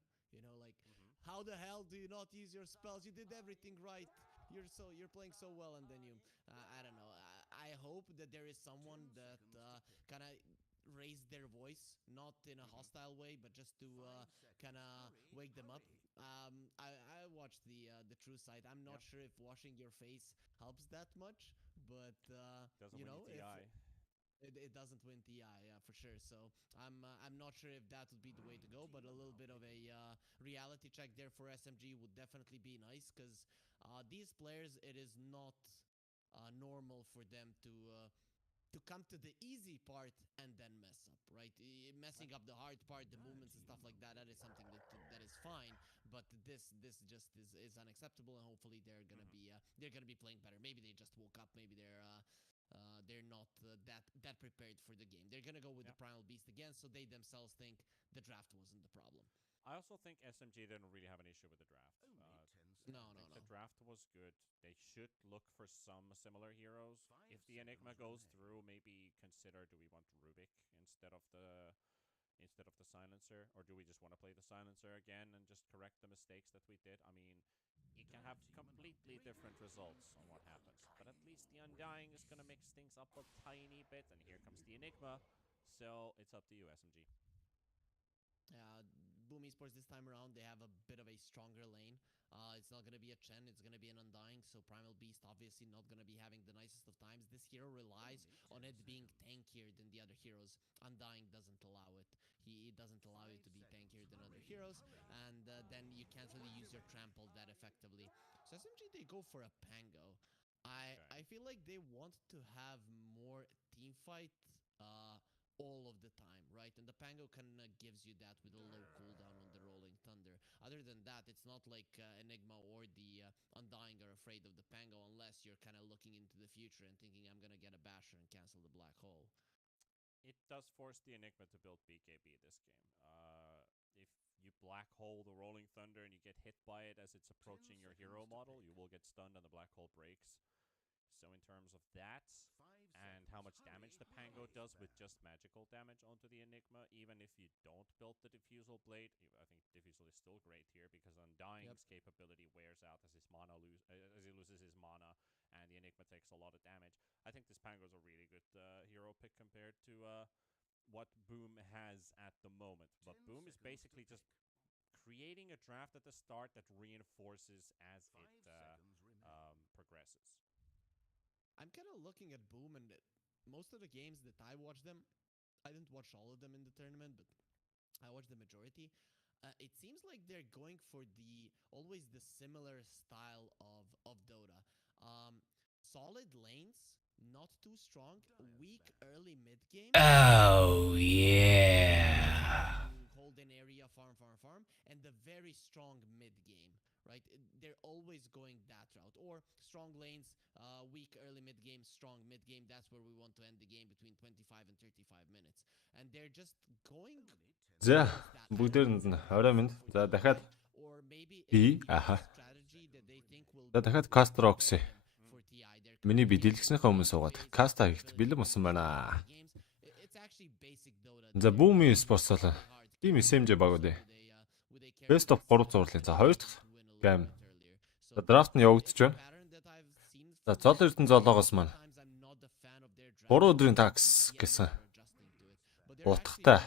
How the hell do you not use your spells? You did everything right. You're playing so well, and then I don't know. I hope that there is someone that kind of raise their voice, not in a hostile way, but just to kind of wake them up. I watched the true side. I'm not sure if washing your face helps that much, but Doesn't win you TI. It doesn't win TI, yeah, for sure. So I'm not sure if that would be the way to go, but a little bit of a reality check there for SMG would definitely be nice, because these players, it is not normal for them to come to the easy part and then mess up, right? Messing up the hard part, the movements and stuff like that, that is something that is fine. But this just is unacceptable, and hopefully they're gonna be playing better. Maybe they just woke up. Maybe they're not that prepared for the game. They're gonna go with the Primal Beast again, so they themselves think the draft wasn't the problem. I also think SMG didn't really have an issue with the draft. No. The draft was good. They should look for some similar heroes. If the Enigma goes through, maybe consider, do we want Rubik instead of the Silencer, or do we just want to play the Silencer again and just correct the mistakes that we did? I mean, you can have completely different results on what happens, but at least the Undying is going to mix things up a tiny bit, and here comes the Enigma, so it's up to you, SMG. Boom Esports this time around, they have a bit of a stronger lane. It's not going to be a Chen, it's going to be an Undying, so Primal Beast obviously not going to be having the nicest of times. This hero relies on it being tankier than the other heroes. Undying doesn't allow it. He doesn't allow you to be tankier than other heroes, and then you can't really use your trample that effectively. So SMG, they go for a Pango. I feel like they want to have more team fight all of the time, right? And the Pango kind of gives you that with a low cooldown on the Rolling Thunder. Other than that, it's not like Enigma or the Undying are afraid of the Pango, unless you're kind of looking into the future and thinking, I'm going to get a Basher and cancel the Black Hole. It does force the Enigma to build BKB this game. If you Black Hole the Rolling Thunder and you get hit by it as it's approaching your hero model, you will get stunned and the Black Hole breaks. So in terms of that, and how much damage the Pango does with just magical damage onto the Enigma, even if you don't build the Diffusal Blade, I think Diffusal is still great here, because Undying's capability wears out as as he loses his mana, and the Enigma takes a lot of damage. I think this Pango is a really good hero pick compared to what Boom has at the moment. But Boom is basically just creating a draft at the start that reinforces as it progresses. I'm kind of looking at Boom, and most of the games that I watched them, I didn't watch all of them in the tournament, but I watched the majority. It seems like they're going for always the similar style of Dota. Solid lanes, not too strong, weak early mid game. Oh yeah. Hold an area, farm, and the very strong mid game. Right, they're always going that route, or strong lanes, weak early mid game, strong mid game. That's where we want to end the game, between 25 and 35 minutes, and they're just going. За бүгдээрэнд нь орой минь. За дахиад За дахиад Castro OXY. Миний би дэлгэснийхээ өмнө суугаад Casta хийхэд бэлэн болсон байна. За Boom Esports бол Team SMG баг үү. Best of 3 зурлын. За 2 дахь гейм. За драфт нь явагдаж байна. За зол эрдэн зоолоогоос маань 3 өдрийн такс гэсэн утгатай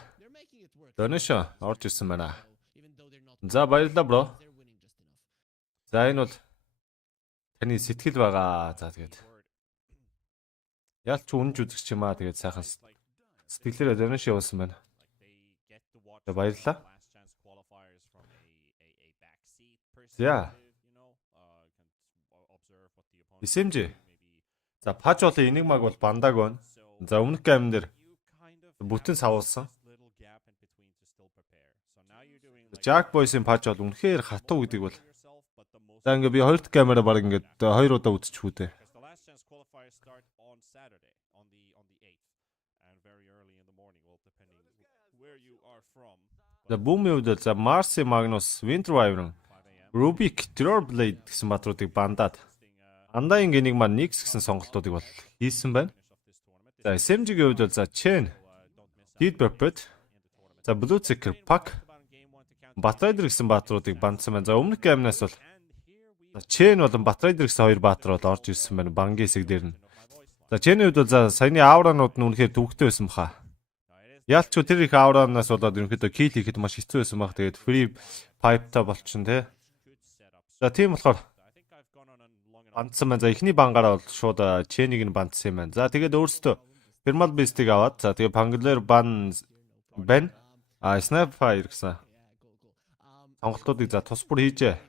донешо орж ирсэн байна. За баярлалаа бро. За энэ бол таны сэтгэл байгаа. За тэгээд ялч үнж үзэгч юм аа. Тэгээд сайхан сэтгэлээрээ донешо явуулсан байна. За баярлалаа. last chance qualifiers from a backseat Yeah. perspective, you know, can observe what the opponent SMG. maybe. За паж бол энигмаг бол бандаг байна. So За өмнөх гейм дээр you kind of бүтэн have савуулсан. this little gap in between to still prepare. So now you're doing like Jack Boys-ийн паж бол үнэхээр хатуу гэдэг бол. yourself, but the most За ингээ би хоёр дахь камера баг ингээд хоёр удаа үзчихвүү дээ. because the last chance qualifiers start on Saturday on the 8th and very early in the morning, well depending where you are from. За бүүмийн үед бол за Marcy Magnus, Winter Wyvern, 5 a.m. Rubik, Terror Blade гэсэн баатруудыг бандаад Андагийн энийг маань Nix гэсэн сонголтуудыг бол хийсэн байна. За SMG-ийн үед бол за Chain, Deed Puppet, за Blue Seeker, Pack, Batrider гэсэн баатруудыг бандсан байна. За өмнөх геймнаас бол за Chain болон Batrider гэсэн хоёр баатар бол орж ирсэн байна. Бангийн хэсэг дээр нь. За Chain-ийн үед бол за саяны ауранууд нь үнэхээр төвөгтэй байсан баха. Яалч тэр их ауранаас болоод ерөнхийдөө kill хийхэд маш хэцүү байсан баг. Тэгээд free pipe та болчихно те. За тийм болохоор бандсан байна. За эхний бангаараа бол шууд Chain-ийг нь бандсан юм байна. За тэгээд өөрөөсөө Thermal Beast-ийг аваад за тэгээд Pangler ban Ben Snapfire гэсэн сонголтуудыг за тус бүр хийжээ.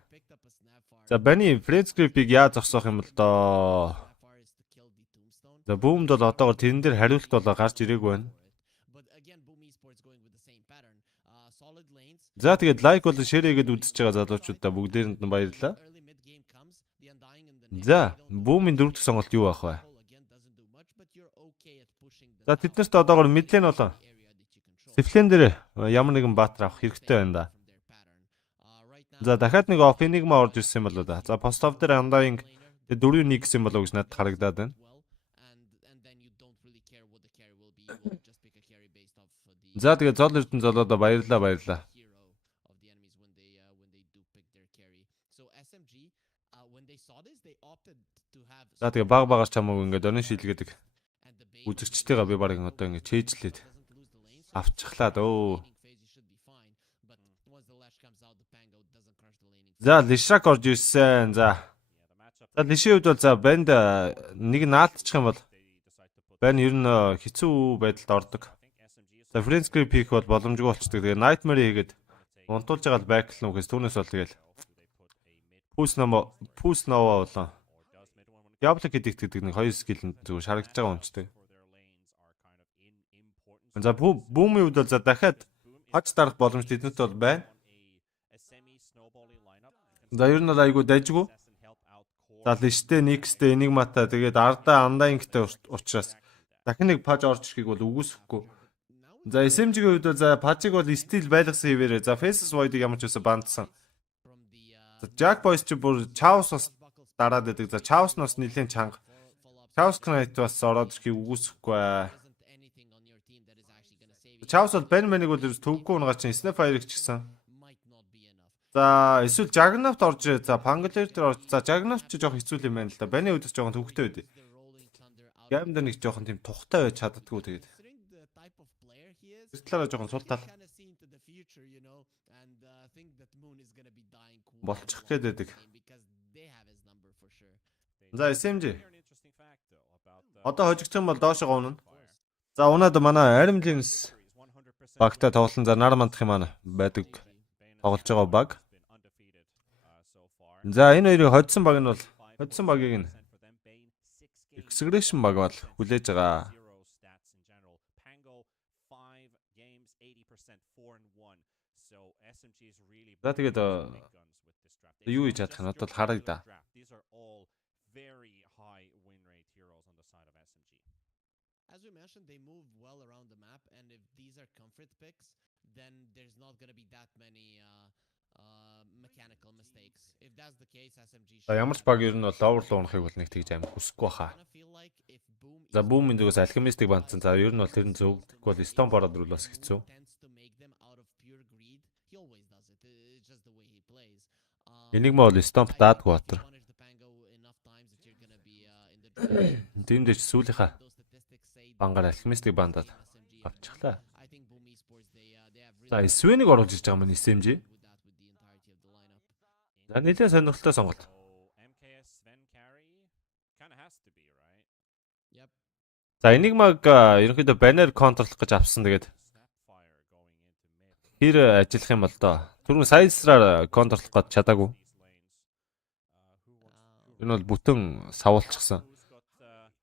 За Benny Fred Script-ийг яаж зогсоох юм бол доо. За Boomed бол одоогор тэрэн дээр хариулт бол гарч ирээгүй байна. За тэгээд лайк бол share хийгээд үзэж байгаа залуучуудаа бүгдээрэнд нь баярлалаа. За Boom-ийн дөрөв дэх сонголт юу байх вэ? За тэднэрт одоогор мэдлэн болоо. Сифлэн дээр ямар нэгэн баатар авах хэрэгтэй байна да. За дахиад нэг off enigma орж ирсэн юм болоо да. За post-off дээр Undying 4-1 гэсэн болоо гэж надад харагдаад байна. За тэгээд зол эрдэнэ золоодоо баярлалаа. За тэгээд баг чамаагүй ингээд өнөө шилгээдэг. Үзэгчтэйгээ би баг одоо ингээд чэйжлээд авчихлаа дөө. За Лишрак орж ирсэн. За Лишийн хувьд бол за банд нэг наалтчих юм бол банд ер нь хэцүү байдалд ордог. За Friends Group хийх бол боломжгүй болчдөг. Тэгээ Nightmare хийгээд унтуулж байгаа л бэклэн үхээс түүнээс бол тэгэл Пүүс Нова болоо. Diablo гэдэг нэг хоёр скилэнд зүгээр шарагдж байгаа юмчтэй. За Boom-ийн үед бол за дахиад хаж дарах боломж тэднэрт бол байна. За ер нь бол айгу дайжгүй. За Lishтэй, Nix-тэй, Enigma-тай тэгээд Ardаа Undying-тэй учраас дахин нэг паж орж ирэхийг бол үгүйсэхгүй. За SMG-ийн үед бол за пажиг бол стил байлгасан хэвээрээ. За Faces Void-ыг ямар ч үсэ бандсан. За Jack Boys ч бүр Chaos бас дараад байдаг. За Chaos-ноос нэлийн чанга. Chaos Knight бас ороод ирэхийг үгүйсэхгүй. Chaos бол Ben-ыг бол төвгүй унгаа чинь Snapfire-ыг ч гэсэн. За эсвэл Juggernaut орж ирээ. За Pangler дээр орж. За Juggernaut ч жоохон хэцүү юм байна л да. Ben-ийн үдс жоохон төвөгтэй байдэ. Геймд нэг жоохон тийм тухтай байж чаддаггүй тэгээд. Тэр талаараа жоохон сул тал болчих гээд байдаг. За SMG. Одоо хожигдсон бол доошоо унана. За унаад манай Arimlins багтаа тоглолон за нар мандах юм аа байдаг. Тоглож байгаа баг. За энэ хоёрыг хоцсон баг нь бол хоцсон багийг нь Exaggeration баг бол хүлээж байгаа. За тэгээд юу хийж чадах нь одоо харъя да. As we mentioned, they move well around the map, and if these are comfort picks, then there's not going to be that many mechanical mistakes. If that's the case, SMG. За ямар ч баг ер нь бол ловер руу унахыг бол нэг тэгж амин хүсэхгүй хаа. За Boom-ийн зүгээс Alchemist-ийг бандсан. За ер нь бол тэр нь зөвгдөхгүй бол Stomp ороод ирвэл бас хэцүү. Enigma бол Stomp даадгүй батар. Тэнд ч сүүлийнхаа бангаар Alchemist-ийг бандаад авчихлаа. За Sven-ийг оруулж ирж байгаа маань SMG. За нэлээд сонирхолтой сонголт. За Enigma-г ерөнхийдөө баннер контролох гэж авсан. Тэгээд Тэр ажиллах юм бол доо. Түрүүн сайнсраар контрлох гээд чадаагүй. Энэ бол бүтэн савуулчихсан.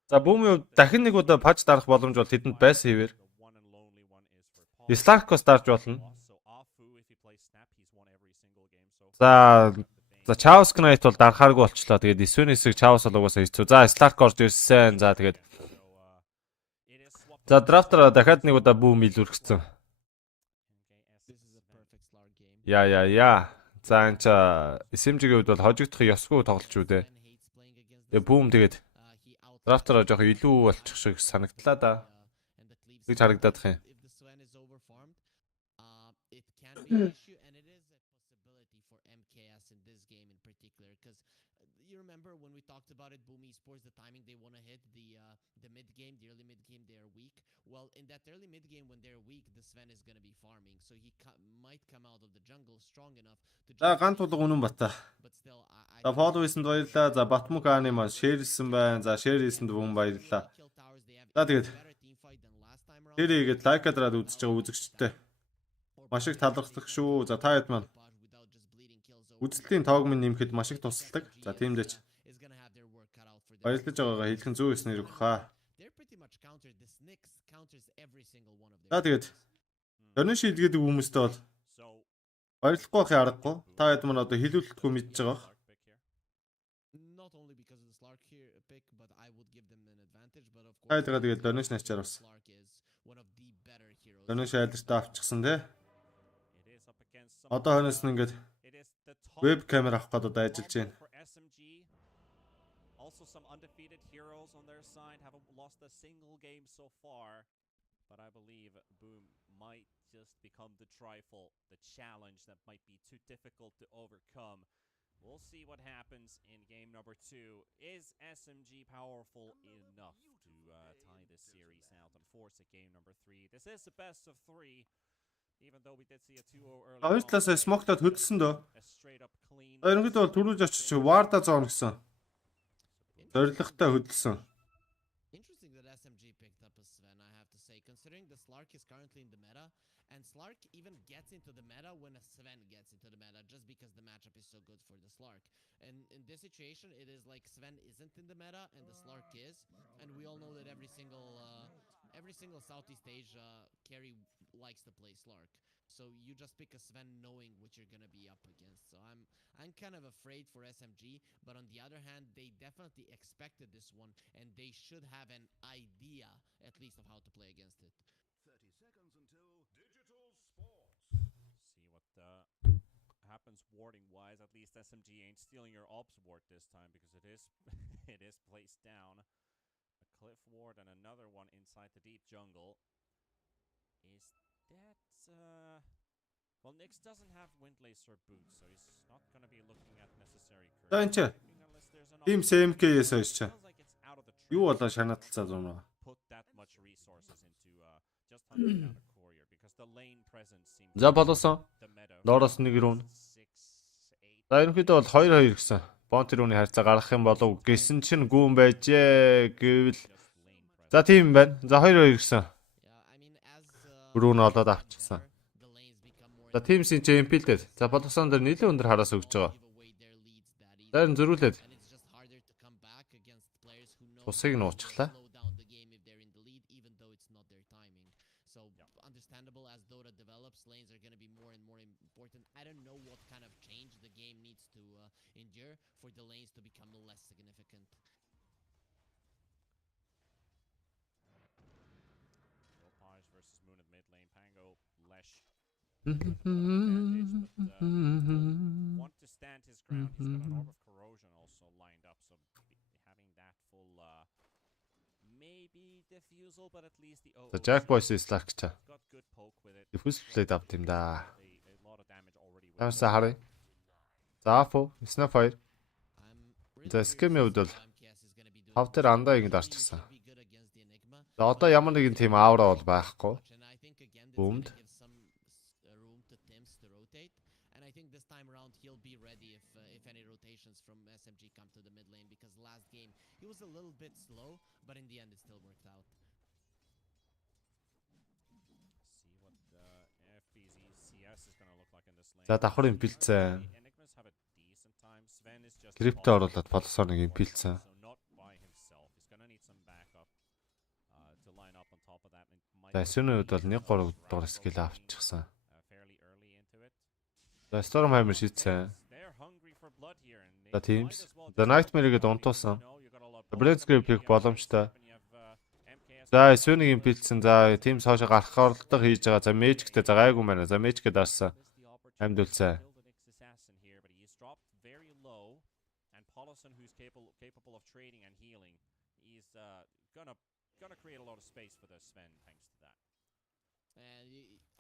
За бүүмийн хувьд дахин нэг удаа паж дарах боломж бол тэдэнд байсан хэвээр. Сларкос дарж болно. За Chaos Knight бол дарахааргүй болчлоо. Тэгээд Svennis-ийг Chaos бол угаасаа хэцүү. За Slark орж ирсэн. За тэгээд за драфтера дахиад нэг удаа бүүм илүүрхсэн. Яа. За энэ SMG-ийн хувьд бол хожигдох ёсгүй тоглолч үү дээ. Тэгээ бүүм тэгээд драфтера жоох илүү болчих шиг санагдлаа да. Тэгж харагдаад их юм. Remember when we talked about it, Boom Esports, the timing they want to hit the mid game, the early mid game, they are weak. Well, in that early mid game when they're weak, the Sven is going to be farming, so he might come out of the jungle strong enough to. За ганц тулг үнэн бата. За follow хийсэнд баярлалаа. За Батмукааны маань шеэрсэн байна. За шеэр хийсэнд бүхэн баярлалаа. За тэгээд шеэрийгээд лайкадраад үзэж байгаа үзэгчтэй маш их талархдаг шүү. За та хэд маань үзэлтийн тоог минь нэмэхэд маш их тусалдаг. За тиймдээч баярлаж байгаагаа хэлхэн зүү эснэр өгөх хаа. За тэгээд өнөө шийдгээд хүмүүстэй бол баярлахгүй байхын аргагүй. Та хэд маань одоо хэлүүлэлтгүй мэдж байгаа. Хайдгаа тэгээд донеш начаар бас. Донеш айлтаа авчихсан тий. Одоо хонос нь ингээд веб камер авах гэдэг одоо ажиллаж байна. Also some undefeated heroes on their side haven't lost a single game so far, but I believe Boom might just become the trifle, the challenge that might be too difficult to overcome. We'll see what happens in game number 2. Is SMG powerful enough to tie this series out and force a game number 3? This is the best of 3. Even though we did see a 2-0 early. Хоёр талаас смоктод хөдөлсөн дөө. Ерөнхийдөө бол түрүүлж очиж Варда зоон гэсэн. Зоригтой хөдөлсөн. Interesting that SMG picked up a Sven, I have to say, considering the Slark is currently in the meta, and Slark even gets into the meta when a Sven gets into the meta, just because the matchup is so good for the Slark. And in this situation, it is like Sven isn't in the meta, and the Slark is, and we all know that every single Southeast Asia carry likes to play Slark. So you just pick a Sven knowing what you're gonna be up against. So I'm kind of afraid for SMG, but on the other hand, they definitely expected this one, and they should have an idea at least of how to play against it. 30 seconds until digital sports. See what happens warding wise. At least SMG ain't stealing your ops ward this time, because it is it is placed down. A cliff ward and another one inside the deep jungle. Is that well, Nyx doesn't have Windlacer boots, so he's not gonna be looking at necessary Танча. Team SMK-с ойч. Юу болоо шанааталцаа зурнаа. Put that much resources into just hunting down a courier, because the lane presence seems. За болосон. Доороос нэг рүүн. За ерөнхийдөө бол 2-2 гэсэн. Бонти рүүний харьцаа гаргах юм болов гэсэн чинь гүүн байжээ гэвэл. За тийм байна. За 2-2 гэсэн. Рүүн олоод авчихсан. За Teams-ийн чемпионтэй. За боловсон дээр нэлээд өндөр хараас өгч байгаа. Дайрн зөрүүлээд. Тусыг нууцглаа. Understandable as Dota develops, lanes are going to be more and more important. I don't know what kind of change the game needs to endure for the lanes to become less significant. Versus Moon at mid lane. Pango, Lesh. Want to stand his ground. He's got an Orb of Corrosion also lined up, so having that full maybe defusal, but at least the За Jack Boys Slack чаа. got good poke with it. Diffuse play давт юм да. A lot of damage already. Тамса харъя. За Afo, Snapfire. За Scam-ийн хувьд бол хавтер андаа ингэ дарчихсан. За одоо ямар нэгэн тийм аавра бол байхгүй. Boomed. And I think this time around he'll be ready if any rotations from SMG come to the mid lane, because last game he was a little bit slow, but in the end it still worked out. See what FBZ CS За давхар импилцэн. Крипто оруулаад Полосоныг импилцэн. За эсвэний үед бол 1-3 дугаар скил авчихсан. За Stormhammer шийдсэн. За Teams. За Nightmare-ыг дунтуулсан. Blitzkrieg хийх боломжтой. За эсвэний импилцэн. За Teams хоошо гарах оролдого хийж байгаа. За Magic-тэй за гайгүй байна. За Magic-д дарсан. Амьд үлцээ. Capable of trading and healing. He's gonna create a lot of space for the Sven thanks to that. And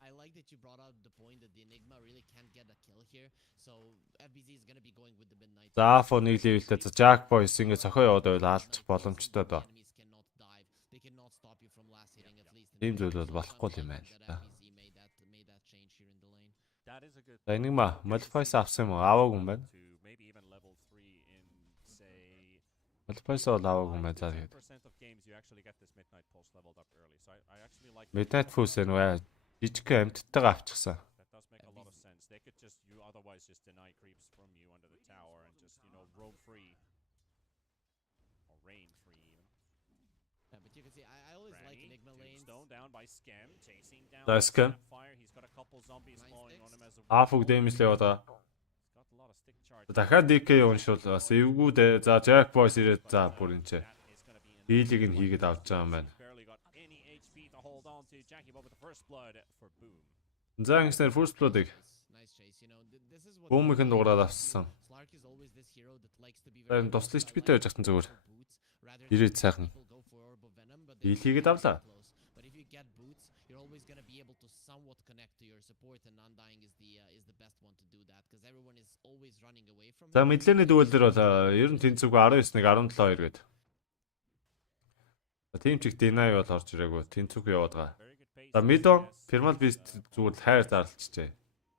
I like that you brought out the point that the Enigma really can't get a kill here. So FBZ is gonna be going with the midnight. За Afo нэг левелтэй за Jack Boys ингэ цохоо яваад байвал алдчих боломжтой доо. Ийм зүйл бол болохгүй юм байна л да. За Enigma Modifies авсан юм уу? Аваагүй юм байна. Modifies бол аваагүй юм байна за тэгээд. Midnight Pulse нөө жижиг амьтдтайгаа авчихсан. They could just otherwise just deny creeps from you under the tower and just roam free or rain free even. Yeah, but you can see I always like Enigma lanes. Stone down by Scam chasing down. За Scam. Fire. He's got a couple zombies falling on him as a Afo дэмжлээ одоо. Дахиад DK уншвал бас эвгүй дээ. За Jack Boys ирээд за бүр энэ ч. Бийлийг нь хийгээд авч байгаа юм байна. За ингэснээр first blood-ыг Boom-ийн дуурайд авсан. Энэ туслах битэй байж хатан зүгээр. Ирээд сайхан. Бийлийгээд авлаа. За мэдлэний дүүлдэр бол ер нь тэнцвэг 19-ыг 17-2 гээд. Тим чиг Deny бол орж ирээгүй. Тэнцвэг яваад байгаа. За Midon Thermal Beast зүгээр хайр зарлчихжээ.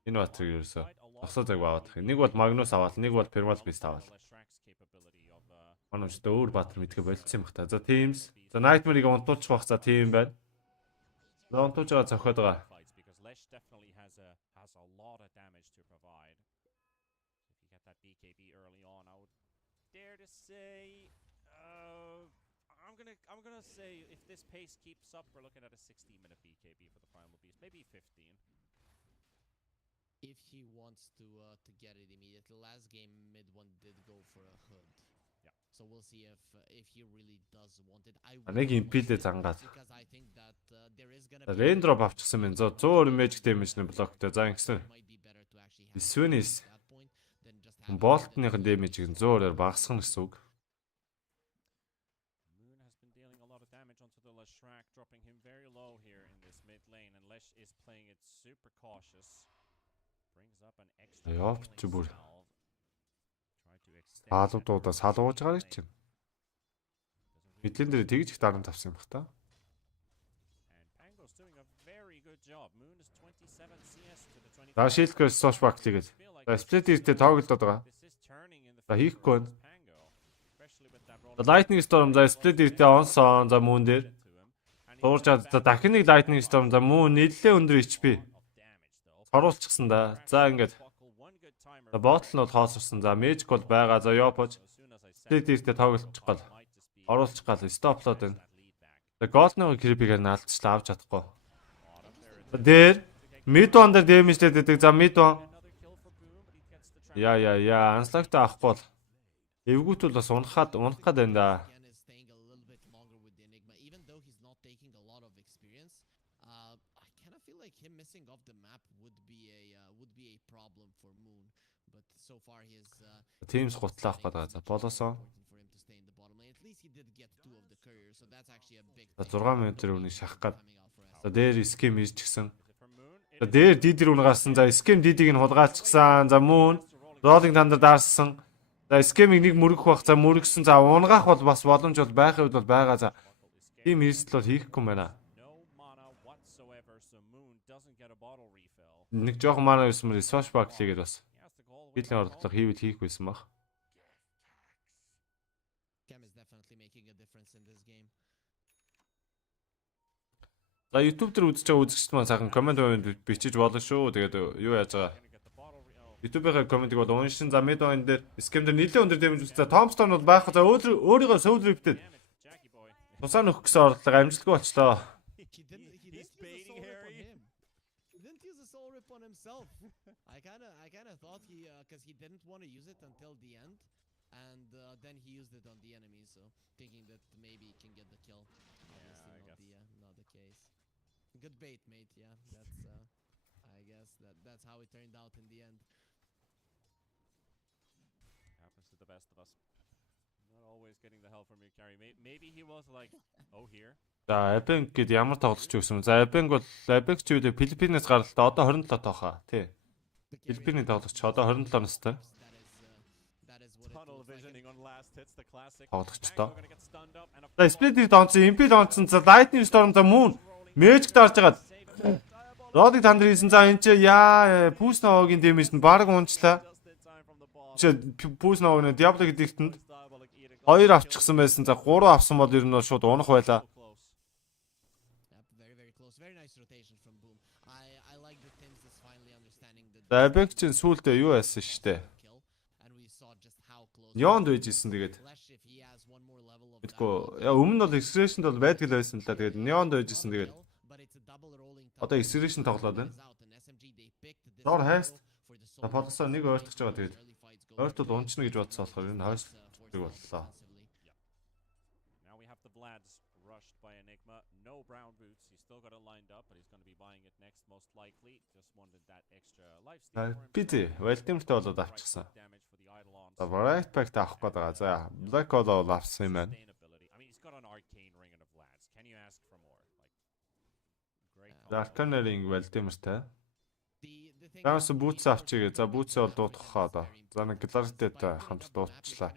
Энэ батрыг ерөөсөө тосоо цаг аваад. Нэг бол Magnus аваад, нэг бол Thermal Beast аваад. Манайчтай өөр баатар мэдгээ болцсон юм бах та. За Teams. За Nightmare-ыг унтуулчих бах. За team байна. За унтуулж байгаа цохоод байгаа. I'm gonna say if this pace keeps up, we're looking at a 60-minute BKB for the Primal Beast, maybe 15. If he wants to get it immediately, last game mid one did go for a hood. Yeah. So we'll see if he really does want it. Нэг импилдэ зангаад. Because I think that there is gonna be Raindrop авчихсан мэн 100 magic damage-ний блоктой. За ингэсэн. Эсвэнээс Bolt-ныхын damage-ийг 100-аар багасгах гэсэн үг. Dropping him very low here in this mid lane, and Lesh is playing it super cautious. Brings up an extra. Хаалуудаа салгууж байгаа гэж чинь. Мэдлэн дээр тэгж их дарамт авсан юм бах та. За шилдгээс сош баклигээд. За сплит иртээ тоглолдод байгаа. За хийхгүй байна. Lightning Storm за сплит иртээ онсон за мөн дээр. Дуурчаад за дахин нэг Lightning Storm за мөн нэлээд өндөр HP. Хоруулчихсан да. За ингээд. За ботл нь бол хоосорсон. За Magic бол байгаа. За Yopoj. Сплит иртээ тоглолцох гал. Оруулчих гал. Стоплоод байна. За Gold-ны creep-ийг наалдчихлаа авч чадахгүй. Дээр Midon дээр damage-лээд байдаг. За Midon. Яа. Unslug-тай авахгүй бол. Эвгүүт бол бас унах гээд байна да. Missing off the map would be a problem for Moon, but so far his Teams гутлаах гэдэг. За болоосоо. За 6 минутын үнийг шахах гээд. За дээр скем ирчихсэн. За дээр дидэр үн гарсан. За скем дидийг нь хулгайлчихсан. За Moon rolling thunder даарсан. За скемийг нэг мөргөх бах. За мөргсөн. За унгаах бол бас боломж бол байх үед бол байгаа. За тийм эрсдэл бол хийхгүй юм байна. Нэг жоохон мана байсан мөр сош баклигээд бас хилийн оролдлого хийвэл хийх байсан баг. За YouTube дээр үзэж байгаа үзэгчд маань сайхан комент бичиж болно шүү. Тэгээд юу яаж байгаа YouTube-ийн комментиг бол уншин за mid one дээр scam дээр нэлээд өндөр дэмж үзсэн. Tombstone бол байх. За өөрийгөө soul rip-тэй Jackie boy. тусаа нөхөх гэсэн оролдлого амжилтгүй болчлоо. He didn't use a soul rip on him. He didn't use a soul rip on himself. I kind of thought because he didn't want to use it until the end, and then he used it on the enemy. So thinking that maybe he can get the kill. Obviously not the case. Good bait, mate. Yeah, that's I guess that's how it turned out in the end. Happens to the best of us. Not always getting the help from your carry. Maybe he was like, oh here. За Abeng гэд ямар тоглож өгсөн юм. За Abeng бол Abeng ч үедээ Филиппинээс гаралтай одоо 27 тоохоо тий. Филиппиний тоглогч одоо 27 настай. Tunnel visioning on last hits the classic. Тоглогчтой. Mango gonna get stunned up and a За Split-ийг донцсон, MP донцсон. За Lightning Storm за Moon Magic даарж хагаад Rodыг танд хийсэн. За энэ чи яа Push Novoгийн дэмэж нь баг унчлаа. just in time from the ball. Чи Push Novog-ны Diablo гэдэгтэнд 2 авчихсан байсан. За 3 авсан бол ер нь шууд унах байла. Very close. Very nice rotation from Boom. I like the Tims is finally understanding the. За Abeng чинь сүүлдээ юу байсан штэ. And we saw just how close. Neon дэж исэн тэгээд. Flash if he has one more level of. Мэдгүй. Яа өмнө нь бол Expression-д бол байдаг л байсан л да. Тэгээд Neon дэж исэн тэгээд. But it's a double rolling. Одоо Expression тоглоод байна. Дор хайст. За подсоо нэг ойртож байгаа тэгээд. Ойртол унчна гэж бодсон болохоор энэ хойшлог боллоо. Now we have the Vlads rushed by Enigma. No brown boots. He's still got it lined up, but he's going to be buying it next most likely. Just wanted that extra lifesteal for him. Би тий, Валдимиртэй болоод авчихсан. Damage for the Eidolons. За Bright Pack-т авах гээд байгаа. За Black Hole бол авсан юм байна. Sustainability. I mean, he's got an arcane ring and a Vlads. Can you ask for more? Like, great. За Arcane-ring Валдимиртэй. The thing Таамс Boots авчихъя. За Boots бол дуутгахаа одоо. За нэг Clarity-тэй хамт дуутчлаа.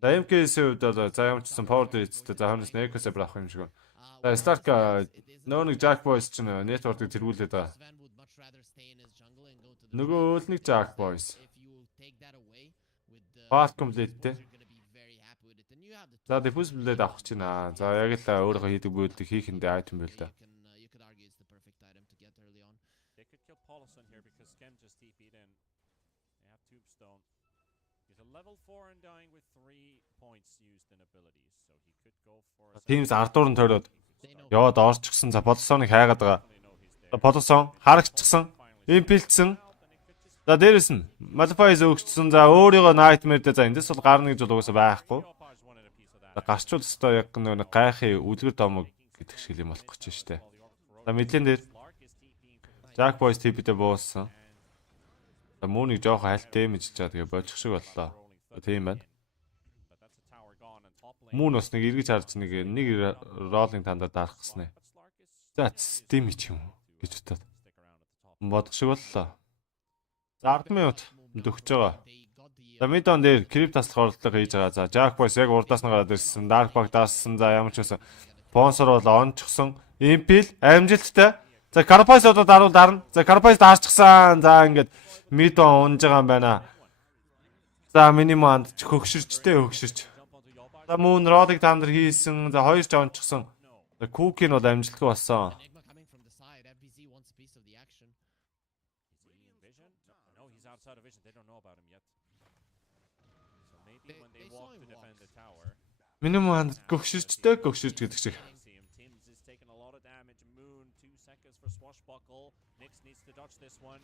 За MK-ийн хувьд бол за ямарчсан Power Date-тэй за хонос Некосээ авах юм шиг байна. За Stark нөө нэг Jack Boys ч network-ыг тэргүүлээд байгаа. Sven would much rather stay in his jungle and go to the. Нөгөө л нэг Jack Boys. If you take that away with the. Part complete-тэй. You're gonna be very happy with it. And you have the. За Diffuse Blade авах чинь аа. За яг л өөрийнхөө хийдэг бүлдийг хийх хэндээ item байл да. You could argue it's the perfect item to get early on. They could kill Paulson here because Skem just TP'd in. They have Tombstone. He's a level 4 and dying with 3 points used in abilities. So he could go for a Teams ардуур нь тойроод They know. яваад орчихсон. За Podson-ыг хайгаад байгаа. За Podson харагчсан. Impiltсэн. За дээрэс нь Malphite өгчсөн. За өөрийгөө Nightmare дээр за эндээс бол гарна гэж бол угаасаа байхгүй. Leopards wanted a piece of that. За гарчвал өстой яг нэг гайхын үлгэр домог гэдэг шиг юм болох гэж штэ. За мэдлэн дээр Lark is TPing for the Jack Boys TP-тэй бууссан. За Moon-ыг жоохон хальт дэмэж чаа тэгээ бочих шиг боллоо. Тийм байна. but that's a tower gone and top lane. Moon бас нэг эргэж харж нэг роллинг тандаа дарахсан нэ. But Slark is За дэмэж юм уу гэж бодоод stick around at the top. бодох шиг боллоо. За 10 минут дөгч байгаа. They got the. За Midon дээр крип таслах оролдлого хийж байгаа. За Jack Boys яг урдаас нь гараад ирсэн. Dark Bug даасан. За ямар ч байсан. Sponsor бол онцгсон. Impel амжилттай. За Carapace одоо дарна. За Carapace даарчихсан. За ингээд Midon унж байгаа юм байна. За Minimand хөгшөрчтэй хөгшөрч. Jump onto Yobard. За Moon Rod-ыг та нар хийсэн. За хоёр ч онцгсон. За Cook-ийн бол амжилтгүй болсон. Enigma coming from the side. FBZ wants a piece of the action. Is he in vision? No, he's outside of vision. They don't know about him yet. So maybe when they They saw walk to him defend walk. the tower, Minimand гөгшөрчтэй гөгшөрч гэдэг шиг. see him. Tims is taking a lot of damage. Moon, 2 seconds for swashbuckle. Nix needs to dodge this one.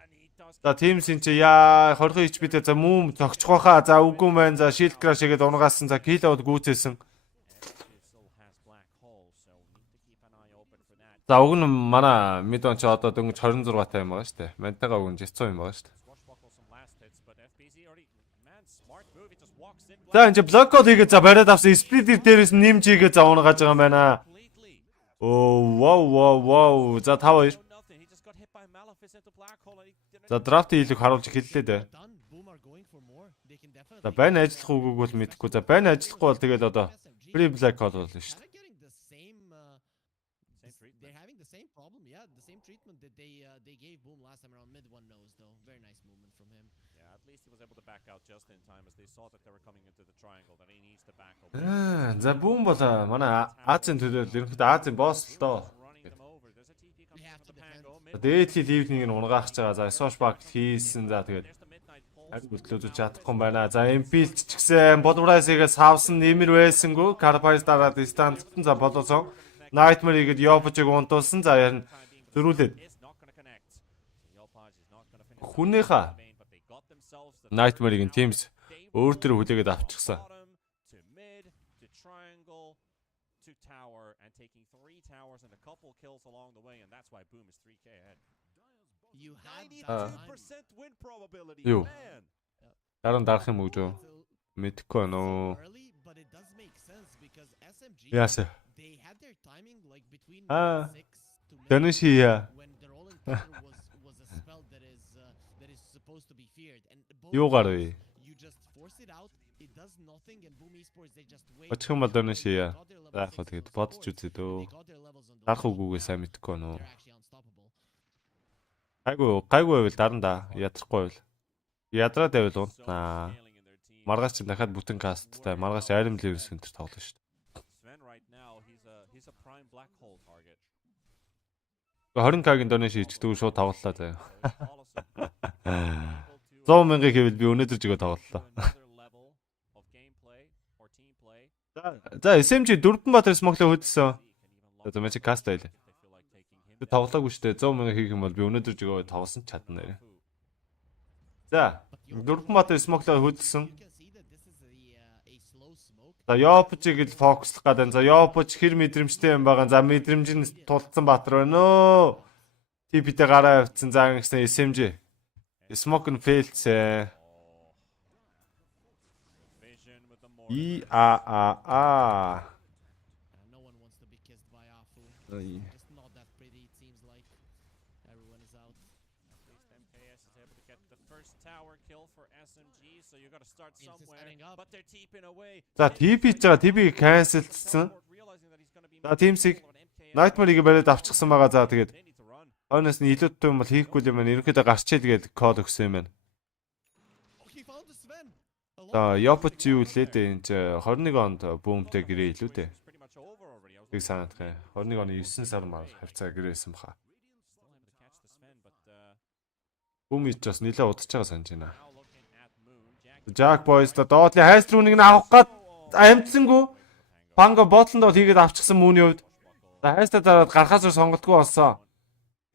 And he does. За Teams-ийн чи яа 20 HP-тэй за Moon цогчих байхаа. За үгүй мэн за Shield Crash хийгээд унгаасан. За Kill-out гүйцээсэн. He still has black hole, so need to keep an eye open for that. За уг нь манай Midon ч одоо дөнгөж 26 таа юм байгаа шүү дээ. Мантайгаа уг нь 900 юм байгаа шүү дээ. Swashbuckle some last hits, but FBZ already. Man, smart move. He just walks in. За энэ Block Call хийгээд за бариад авсан Split дээрээс нэмж хийгээд за унгааж байгаа юм байна. Completely. Оо вау. За 5-2. No nothing. He just got hit by Malefice into black hole, and he didn't. За драфт хийлэг харуулж эхэллээ дээ. Done. Boom are going for more. They can definitely. За байна ажиллах үгүйг бол мэдэхгүй. За байна ажиллахгүй бол тэгээд одоо SMG. Free Black Call болно шүү дээ. Kinda getting the same. Same treatment. They're having the same problem. Yeah, the same treatment that they gave Boom last time around. Mid one knows though. Very nice movement from him. Yeah, at least he was able to back out just in time as they saw that they were coming into the triangle. That he needs to back away. За бүүн бол манай Азийн төлөөлөл ерөнхийдөө Азийн босс л доо. Running them over. There's a TP They coming have from to the defend. Pango. Дээдлийн ливнийг нь унгаах гэж байгаа. За Sosh Bug хийсэн. За тэгээд аль хөдлөөж чадахгүй юм байна. За MP ч гэсэн Болбрайсыгээс савсан нэмэр байсангүй. Carpais дараад станцсан. За болосон. Nightmare-ийг Yopoj-ыг унтуулсан. За ярин зөрүүлээд. Хүнийхээ Nightmare-ийн Teams өөр төр хүлээгээд авчихсан. Юу? Дараа дарах юм уу гэж мэдхгүй байна уу? Яасан? Тэрэш хийя. Юугаар вэ? Очих юм бол тэрэш хийя. Яг л тэгэд бодож үзээ дөө. Дарах үгүйгээ сайн мэдхгүй байна уу? Гайгүй байвал дарна да. Ядрахгүй байвал. Ядраад байвал унтнаа. Маргааш чи дахиад бүтэн касттай. Маргааш Iron Level Center тоглоно шүү дээ. 20k-гийн донэш хийчихдэг шууд тоглолоо заяа. 100,000 гэвэл би өнөөдөр жигээ тоглолоо. За SMG Дөрвөнбаатар смоглоо хөдөлсөн. За мэж каст байлаа. Би тоглоогүй шүү дээ. 100,000 хийх юм бол би өнөөдөр жигээ тоглосон ч чадна нэрэ. За Дөрвөнбаатар смоглоо хөдөлсөн. За Yopoj-ыг л фокуслах гэдэг. За Yopoj хэр мэдрэмжтэй юм байгаа. За мэдрэмж нь тулцсан Баатар байна өө. TP-тэй гараа авцсан. За ингэсэн SMG. Smoke and failed. За TP ч байгаа. TP-г cancelдсан. За Teams-ийг Nightmare-ыг бариад авчихсан байгаа. За тэгээд хойноос нь илүүтэй юм бол хийхгүй юм байна. Ерөнхийдөө гарчээ тэгээд код өгсөн юм байна. За Yopoj юу лээ дээ энэ 21 онд бүүмтэй гэрээ илүү дээ. Тэг санаадах юм. 21 оны 9 сар мар хавцаа гэрээсэн баха. Бүүмич бас нэлээд удаж байгаа санаж байна. Jack Boys та доотлын хайс рүүнийг нь авах гад амтсангүй. Панго ботлонд бол хийгээд авчихсан мууны хувьд. За хайстаа дараад гарахаас сонголтгүй болсон.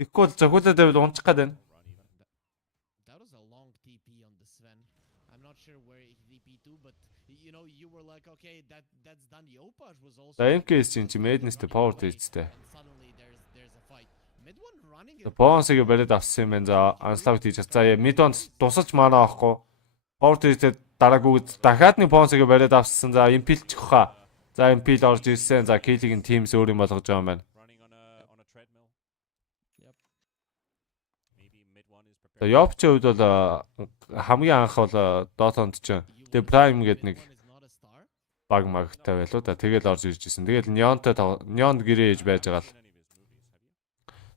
Тэгэхгүй л зохиолоод байвал унчих гээд байна. За MKS чинь Madness-тэй power date-тэй. Bounce-ыг бариад авсан юм байна. За Unslave хийж. За mid-on тусаж маана авахгүй. Power date дараагүй дахиад нэг Bounce-ыг бариад авсан. За Impel ч хаа. За Impel орж ирсэн. За Kill-ийн Teams өөр юм болгож байгаа юм байна. За Yopoj-ийн хувьд бол хамгийн анх бол Dota-нд чинь The Prime гэдэг нэг баг магтай байлуу да. Тэгэл орж ирж исэн. Тэгэл Neon гэрээ ээж байж байгаа л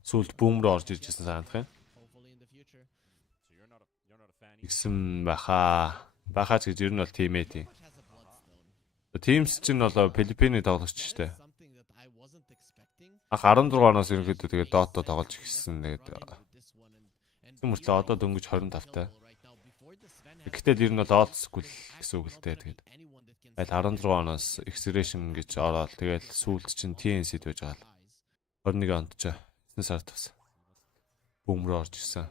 сүүлд бүүм рүү орж ирж исэн санах юм. Игсэн бахаач гэж ер нь бол тиммейт юм. Teams чинь бол Филиппиний тоглогч штэ. Ах 16 оноос ерөнхийдөө тэгээд Dota тоглож ирсэн. Тэгээд мөртлөө одоо дөнгөж 25-тай. Гэхдээ ер нь бол old school гэсэн үг л дээ. Тэгээд аль 16 оноос acceleration гэж ороод тэгээд сүүлд чинь TNC-д байж байгаа л 21 онд ч 9 сард бас бүүм рүү орж ирсэн.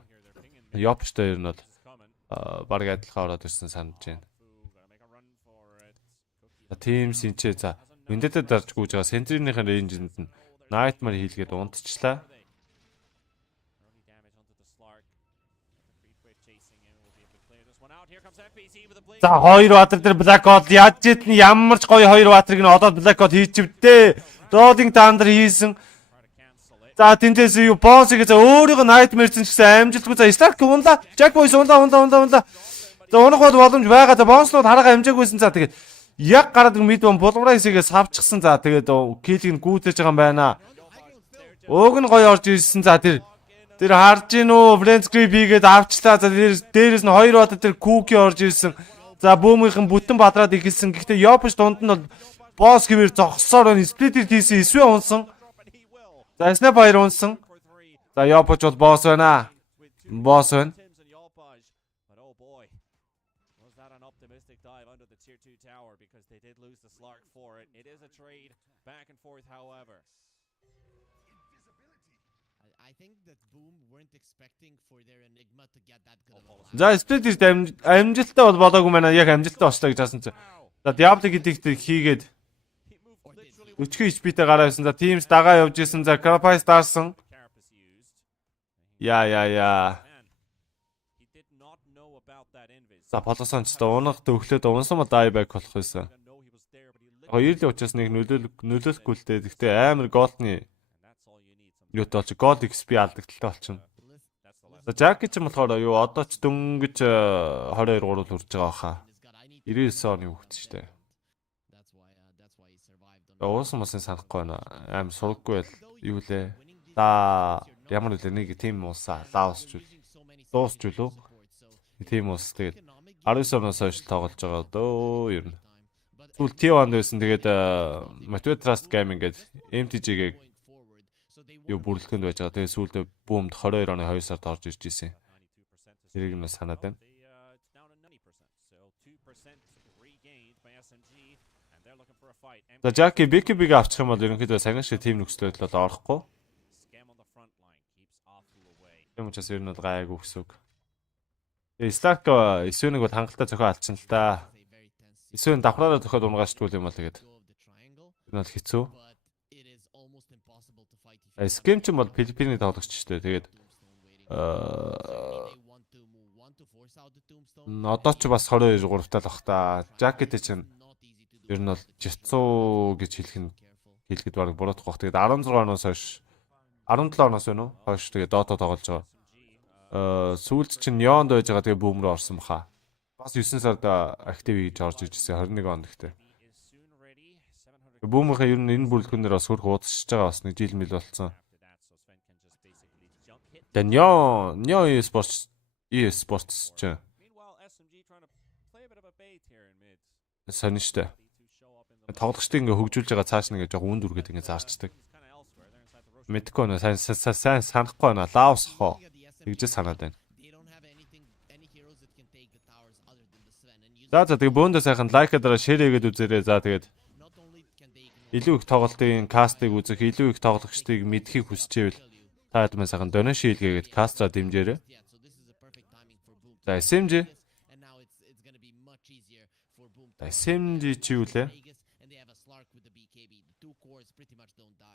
Yopoj-тэй ер нь бол баг адилхан ороод ирсэн санаж байна. Teams энэ за Vendetta дарж гүйж байгаа Sentry-ийн range-нд нь Nightmare хийлгээд унтчихлаа. За хоёр Баатар дээр Blackout яаж ч ямар ч гоё хоёр Баатарыг нь одоод Blackout хийчихвдээ. Rolling Thunder хийсэн. За тэнтэс юу Bounce-ыг за өөрийгөө Nightmare ч гэсэн амжилтгүй за Stark унлаа. Jack Boys унлаа. За унах бол боломж байгаа. За Bounce-нууд хараа амжаагүйсэн. За тэгээд яг гараад Mid-1 Bolbrais-ийг савчихсан. За тэгээд Kill-ийг гүйдэж байгаа юм байна. Ууг нь гоё орж ирсэн. За тэр харж гин үү Friends Creep хийгээд авчлаа. За дээрээс нь хоёр Баатар тэр Cookie орж ирсэн. За бөөмийнхэн бүтэн бадраад ихэлсэн. Гэхдээ Yopoj дунд нь бол Boss гэвэр зогссоор Split хийсэн. Эсвэл унсан. За Snap 2 унсан. За Ёпоч бол босс байна. Босс байна. But oh boy, was that an optimistic dive under the tier 2 tower because they did lose the Slark for it. It is a trade back and forth, however. I think that Boom weren't expecting for their Enigma to get that good of a lag. За спlit ирд амжилттай бол болоогүй байна. Яг амжилттай болчлаа гэж хасан чи. За Diablo гэдэгт хийгээд He moved literally 40 HP-тэй гараа явсан. За Teams дагаа явж исэн. За Carapace даарсан. Carapace used. Яа. Man, he did not know about that invis. За полосон ч унах төвхлөөд унсан ма дай бак болох байсан. Know he was there, but he lit. Хоёр л учраас нэг нөлөөлөхгүй л дээ. Гэхдээ амар голны And that's all you need. юу толч гол XP алдагдaltaй болчихно. That's the lesson. За Jack ч юм болохоор юу одоо ч дөнгөж 22 3 урж байгаа баха. 99 оны хүүхэд штэ. That's why he survived on. Уусан мосын санахгүй байна. Аим сураггүй байл юу лээ. За ямар үлээ нэг тим уусаа лаусч үл. Дуусч үлээ. Тим уус тэгээд 19 оноос хойш тоглож байгаа дөө ер нь. Түл T1 байсан тэгээд Motivate Trust Gaming гэдэг MTG-гээ юу бүрэлдэхүүнд байж байгаа. Тэгээд сүүлдээ бүүмд 22 оны 2 сард орж ирж исэн. Тэрийг нь санаад байна. It's down to 90%. So 2% regained by SMG, and they're looking for a fight. За Jack BKB-г авчих юм бол ерөнхийдөө саяхан шиг тим нөхцөлөд бол орохгүй. Scam on the front line keeps Afu away. Тийм учраас ер нь бол гайгүй гэсэн үг. Slack эсвэнийг бол хангалттай зохио алдчихсан л та. Эсвэн давхраараа зохиод унгаачдгүй юм бол тэгээд энэ бол хэцүү. Scam ч юм бол Филиппиний тоглогч ч дээ. Тэгээд одоо ч бас 22 3-таа л бах та. Jacket чинь ер нь бол жицүү гэж хэлэхэд баг буруудах бах. Тэгээд 16 оноос хойш 17 оноос байна уу? Хойш тэгээд Dota тоглож байгаа. Сүүлд чинь Neon-д байж байгаа тэгээ бүүм рүү орсон баха. Бас 9 сард актив хийж орж иржсэн 21 онд гэхдээ. Бүүмийнхээ ер нь энэ бүрэлдэхүүнээр бас хөрх уудсж байгаа бас нэг жил мэл болцсон. Тэгээ Neon eSports ч сонь штэ. Тоглогчдыг ингээ хөгжүүлж байгаа цааш нэг жоох үнд үргээд ингээ заарчдаг. Мэдхгүй нэ сайн санахгүй байна. Лаус хоо. Тэгж санаад байна. За тэгээ бөөндөө сайхан лайкадараа шеэрэгээд үзээрэй. За тэгээд илүү их тоглолтын кастыг үзэх, илүү их тоглогчдыг мэдхийг хүсчээвэл та хэд сайхан донешн хийлгээгээд кастра дэмжээрэй. За SMG. SMG чи юу лээ?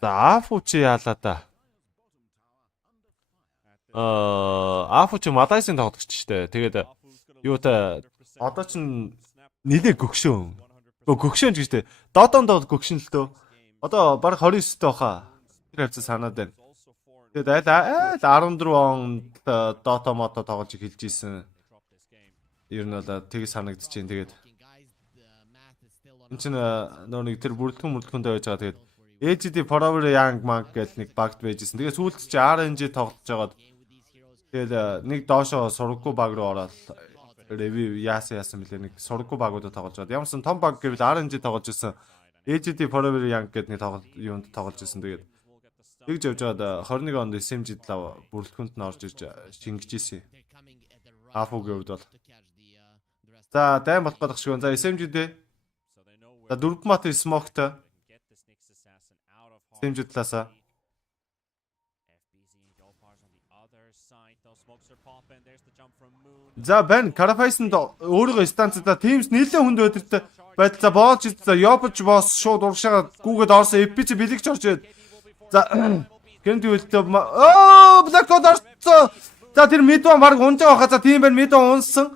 За Афу чи яалаа та? Афу чи Малайсын тоглогч штэ. Тэгээд юу та одоо ч нилээ гөгшөөн. Гөгшөөн ч гэжтэй. Дотонд гөгшин л дөө. Одоо баг 29-тэй баха. Тэр хавцаа санаад байна. Тэгээд айл 14 онд Dota мото тоглож эхэлж исэн. Ер нь бол тийг санагдчихээн. Тэгээд энэ чинь нөө нэг тэр бүрэлдэхүүндээ байж байгаа. Тэгээд AGD Forever Young Monk гэдэг нэг багт байжсэн. Тэгээд сүүлд чи RNG тоглож байгаад тэгээд нэг доошоо сургаггүй баг руу ороод ревю яасан мөлий нэг сургаггүй багуудад тоглож байгаад ямарсан том баг гэвэл RNG тоглож исэн. AGD Forever Young гэдэг нэг юунд тоглож исэн. Тэгээд тэгж явж байгаад 21 онд SMG бүрэлдэхүүнд нь орж ирж шингэж исэн. Афугийн хувьд бол за дайм болох гэдэг шиг. За SMG дээ. За 4 мат смоктой SMG талаасаа. За бэн Carapace-нд өөрийнхөө станцтай Teams нийлээ хүнд өдөртэй байдал. За боолж за Ёпоч босс шууд урагшаа гүгээд орсон. FPC бэлэгч орж ирээд. За гэнт үлдээ Blackcode орсон. За тэр Midwan баг унжаа баха. За тийм байна Midwan унсан.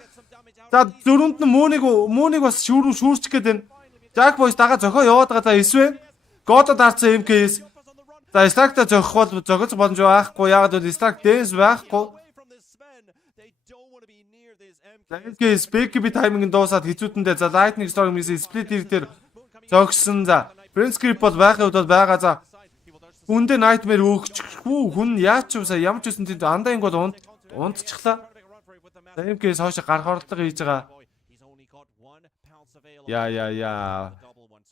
За зөрөнд нь мөөнийг бас шүүрчих гээд байна. Jack Boys дагаа зохио яваад байгаа. За эсвэн Godод харцсан MKS. За Stark-та зохих бол зохиц боломж байхгүй. Яагаад гэвэл Stark dance байхгүй. MKS BKB тайминг дуусаад хэцүүтэндээ за Lightning Storm гэсэн split дээр зогссон. За Prince Grip бол байхын хувьд байгаа. За хүндээ Nightmare өгчихгүй. Хүн яач юмсаа ямар ч үсэн тэнд андаанг бол унтчихлаа. За MKS хоошо гарах орлого хийж байгаа. Яа.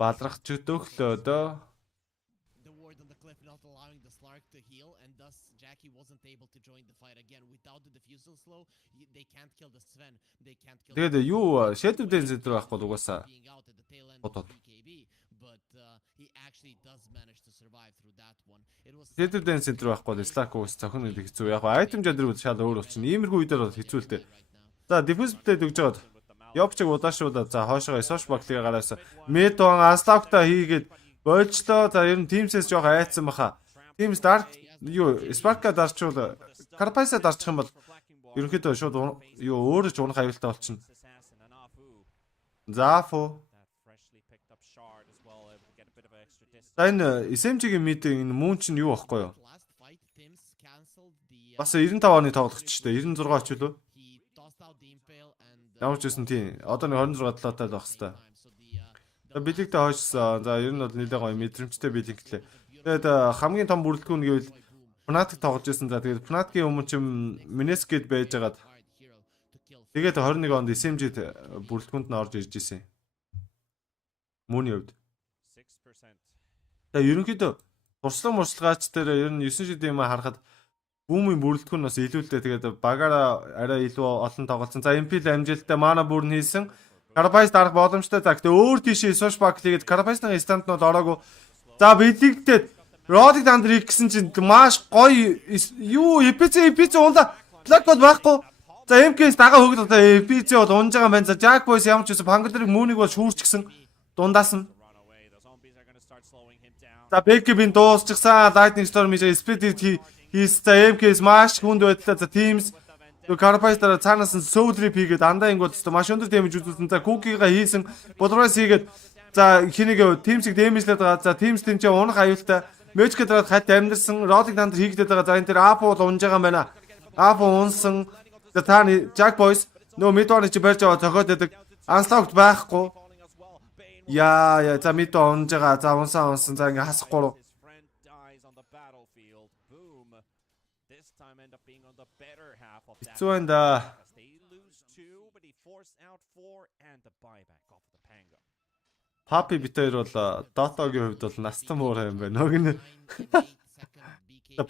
Балрах ч өдөглөө дөө. Clark to heal, and thus Jackie wasn't able to join the fight again. Without the defusal slow, they can't kill the Sven. They can't kill. Тэгээд юу Shadow Dance дээр байхгүй угаасаа. Being out at the tail end Hot, of hot. BKB, but he actually does manage to survive through that one. It was Shadow Dance дээр байхгүй Slack уус цохин гэдэг хэцүү. Яг item жадэр үл шал өөр болчихно. Иймэрхүү үедэр бол хэцүү л дээ. За defuse plate өгж жагаад Ёбчиг удаашруулаад за хоошоо Sosh Buckley гараасан. Medon Aslawta хийгээд болжлоо. За ер нь Teams-ээс жоох айцсан баха. Teams Dark юу Spark-а дарчвал Carpasa дарчих юм бол ерөнхийдөө шууд юу өөрөө ч унах аюултай болчихно. Зафо. За энэ SMG-ийн мидийн энэ мөн чинь юу байхгүй юу? Бас 95 оны тоглогч шүү дээ. 96 ч үлээ. Ямар ч гэсэн тийм. Одоо нэг 26 талаатай л байх хэвээр. За билигтэй хойшсон. За ер нь бол нэлээд гоё мэдрэмжтэй билиглээ. Тэгээд хамгийн том бүрэлдэхүүн гэвэл Fnatic тоглож байсан. За тэгээд Fnatic-ийн өмнө ч Minescade байж байгаад тэгээд 21 онд SMG-д бүрэлдэхүүнд нь орж ирж исэн. Мөний хувьд. Тэгээд ерөнхийдөө туршлага дээр ер нь 9 шидийн юм харахад Бүүмийн бүрэлдэхүүн бас илүү л дээ. Тэгээд багаараа арай илүү олон тоглолцсон. За MP-л амжилттай мана бүрн хийсэн. Carapaz дарах боломжтой. За гэхдээ өөр тийшээ Sosh Buckley гээд Carapaz-ны станд нь бол ороогүй. За билэгдээд Roddick Thunder гэсэн чинь маш гоё юу EPC унда Black бол байхгүй. За MK-с дагаа хөгд одоо EPC бол унж байгаа юм байна. За Jack Boys ямар ч үсэн Pangalore Moon-ыг бол шүүрчихсэн. Дундаас нь. За BKB-ийн дуусчихсан. Lightning Storm-ийг split хийс за MK-с маш хүнд байдлаа. За Teams Carapaz дараа цаанаас нь Soul Trip хийгээд андаа ингууд маш өндөр дэмэж үзүүлсэн. За Cookie-га хийсэн. Bodrois хийгээд за хэнийг Teams-ийг дэмэжлээд байгаа. За Teams тэнцээ унах аюултай. Magic дараад хат амьдсан. Roddick Thunder хийгдээд байгаа. За энэ дээр Apo бол унж байгаа юм байна. Apo унсан. За тааны Jack Boys нөө Midon чи барьж аваа зохиод байдаг. Unlocked байхгүй. Яа за Midon унж байгаа. За унсан. За ингээ хасахгүй. Хэцүү байна да. Papi битээр бол Dota-гийн хувьд бол настан муур юм байна. Нөгөө нь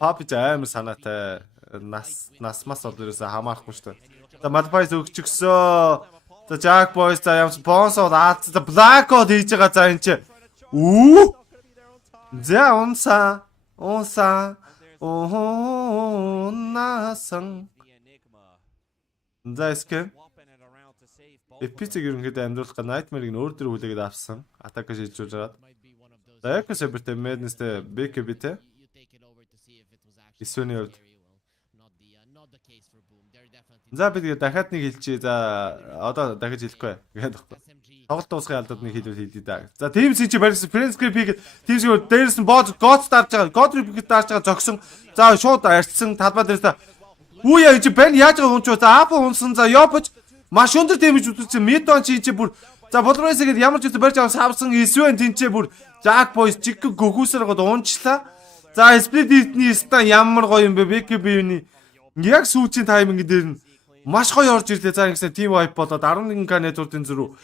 Papi ч амар санаатай. Насмас бол ерөөсө хамаарахгүй шүү дээ. За Malphite өгчихсөө. За Jack Boys за ямс Bonso Аад за Blackout хийж байгаа за энэ чи. Үү? За унсан. Насан. За эске. Эпицэг ерөнхийдөө амьдруулах Nightmare-ыг өөр дөр хүлээгээд авсан. Атака шийджүүлж байгаа. За яг сэбэртэй Madness-тэй BKB-тэй. Исвэний хувьд. За би тэгээ дахиад нэг хэлчихье. За одоо дахиж хэлэхгүй. Гээд баггүй. Тоглолт дуусгын алдууд нэг хэлвэл хэлье да. За Teams-ийн чи барьсан Prince Creep-ийг Teams-ийг дээрээс нь God дарж байгаа. God Creep-ийг дарж байгаа зогсон. За шууд арчсан талбай дээрээс Үе энэ чи бэн яаж байгаа хүн ч за Apo унсан за Yopж маш өндөр дэмэж үзүүлсэн Midon чи бүр за Bodrois гээд ямар ч үсэ барьж авсан Sven тэнцээ бүр Jack Boys чиг гөгөөсөр гоод унчлаа. За Split-ний стан ямар гоё юм бэ BKB-ний яг сүүчийн тайминг дээр нь маш гоё орж ирлээ. За ингэсэн team wipe болоод 11k network-ийн зүрх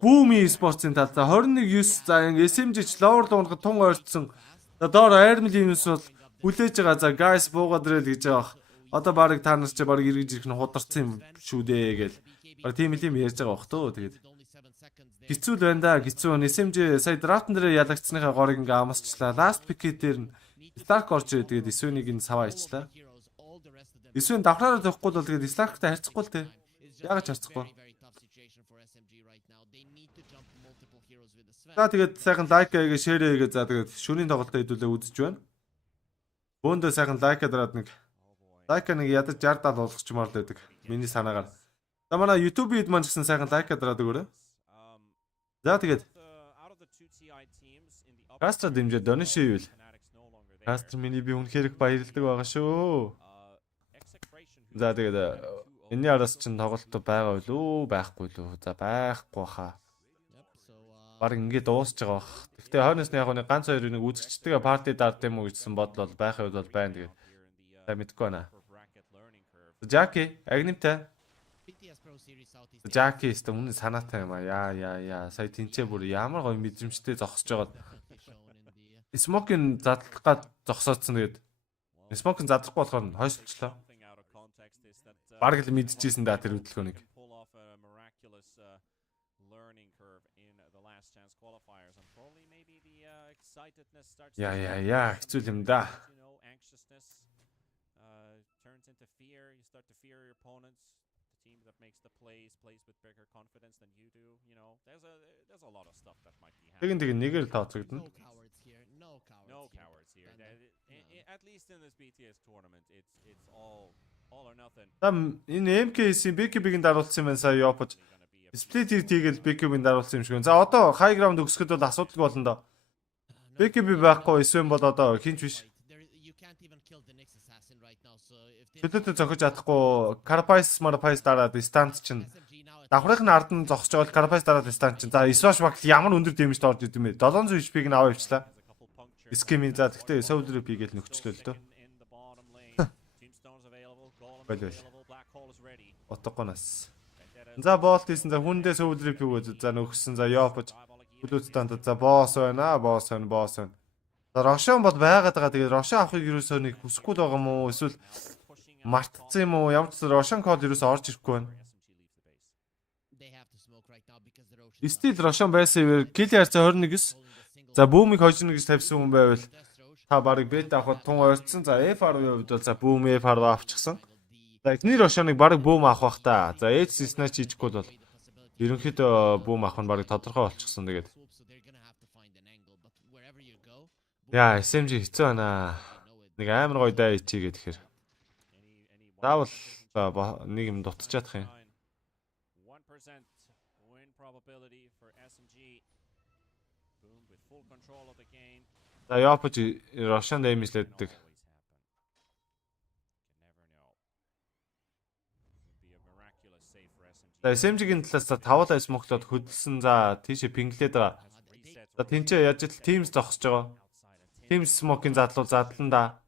Boom Sports-ийн тал за 21-9 за SMG-ч lower дуунахад тун ойрцсон. За доор Airmil-ийн бол хүлээж байгаа. За guys буугаад ирэл гэж байгаа. Одоо баг та нар ч баг эргэж ирэх нь хударсан юм шүү дээ гээл. Баг тийм ярьж байгаа бах төө тэгээд. Хэцүү л байна да. Хэцүү SMG сая драфтн дээр ялагдсныхаа горыг ингээ амсчлаа. Last pick дээр нь Stark орж ирээ тэгээд Исвэнийг нь саваа ичлаа. Исвэн давхраараа зовхгүй бол тэгээд Stark-тай харьцахгүй л те. Яагаад харьцахгүй? За тэгээд сайхан лайк-аагээ шеэрээгээ за тэгээд шөнийн тоглолтоо хэдүүлээ үзэж байна. Бөөндөө сайхан лайк-аа дараад нэг лайк нэг ядаж 60-70 болгочмоор л байдаг. Миний санаагаар. За манай YouTube-ид маань ч гэсэн сайхан лайк дараад өгөөрэй. За тэгээд Кастро дэмжээ донеши ивэл. Кастро миний би үнэхээр баярлдаг байгаа шүү. За тэгээд энэний араас чинь тоглолт байгаа үлээ байхгүй лөө. За байхгүй хаа. Бараг ингэ дуусч байгаа бах. Гэхдээ хойноос нь яг нэг ганц хоёр нэг үзэгчтэйгээ парти дард юм уу гэсэн бодол бол байх үед бол байна тэгээд. За мэдгүй байна. Jackie, агнивтай. Jackie өстө үнэн санаатай юм аа. Яа. Сая тэнцээ бүр ямар гоё мэдрэмжтэй зогсож байгаад. Smoke-ын задлах гад зогсоодсон тэгээд Smoke-ын задлахгүй болохоор хойшлчлаа. Бараг л мэдчихсэн да тэр хөдөлгөөнийг. Яа, хэцүү юм да. Turns into fear. You start to fear your opponents. The team that makes the plays with bigger confidence than you do. You know, there's a lot of stuff that might be happening. Тэгин нэгээр тооцогдно. No cowards here. No cowards here. At least in this BTS tournament, it's all or nothing. Энэ MKS-ийн BKB-ийн даруулсан юм сая Yopoj. Split хийгээл BKB-ийн даруулсан юм шиг. За одоо high ground өгсөд бол асуудалгүй болно доо. BKB байхгүй эсвэл бол одоо хинч биш. Хөдөлтөд зохиж чадахгүй Carapace дараад станц чинь давхрын ард нь зогсож байгаа бол Carapace дараад станц чинь. За Swash баг ямар өндөр дэмжтэй орж идэв юм бэ? 700 HP-г нь аваа явчлаа. Скимийн за гэхдээ Soul P-гээл нөхчлөө л дөө. Болов. Отогоноос. За Bolt хийсэн за хүндээ Soul P өгөөд за нөхсөн за Yopoj Blue стант за босс байна. За Рошон бол байгаад байгаа. Тэгээд Рошон авахыг юусоо нэг хүсэхгүй байгаа юм уу? Эсвэл мартцсан юм уу? Ямар ч Рошон код юусоо орж ирэхгүй байна. Стил Рошон байсан ивэл кил харьцаа 21-9. За бүүмийг хожно гэж тавьсан хүн байвал та барыг бет авахд тун ойрцсон. За F10-ийн хувьд бол за бүүм F10 авчихсан. За эхний Рошоныг барыг бүүм авах бах та. За H snatch хийчихгүй бол ерөнхийдөө бүүм авах нь барыг тодорхой болчихсон. Тэгээд яа, SMG хэцүү байна. Нэг амар гоё даа ичигээ тэгэхээр. Заавал нэг юм дутчихадах юм. 1% win probability for SMG. Boom with full control of the game. За Yopoj Рошон дэмжлээддэг. За SMG-ийн талаас за 5-аа смоклоод хөдөлсөн. За тийшээ пинглээд байгаа. За тэнцээ яаж л Teams зогсож байгаа. Teams smoke-ийн задлал задлан да.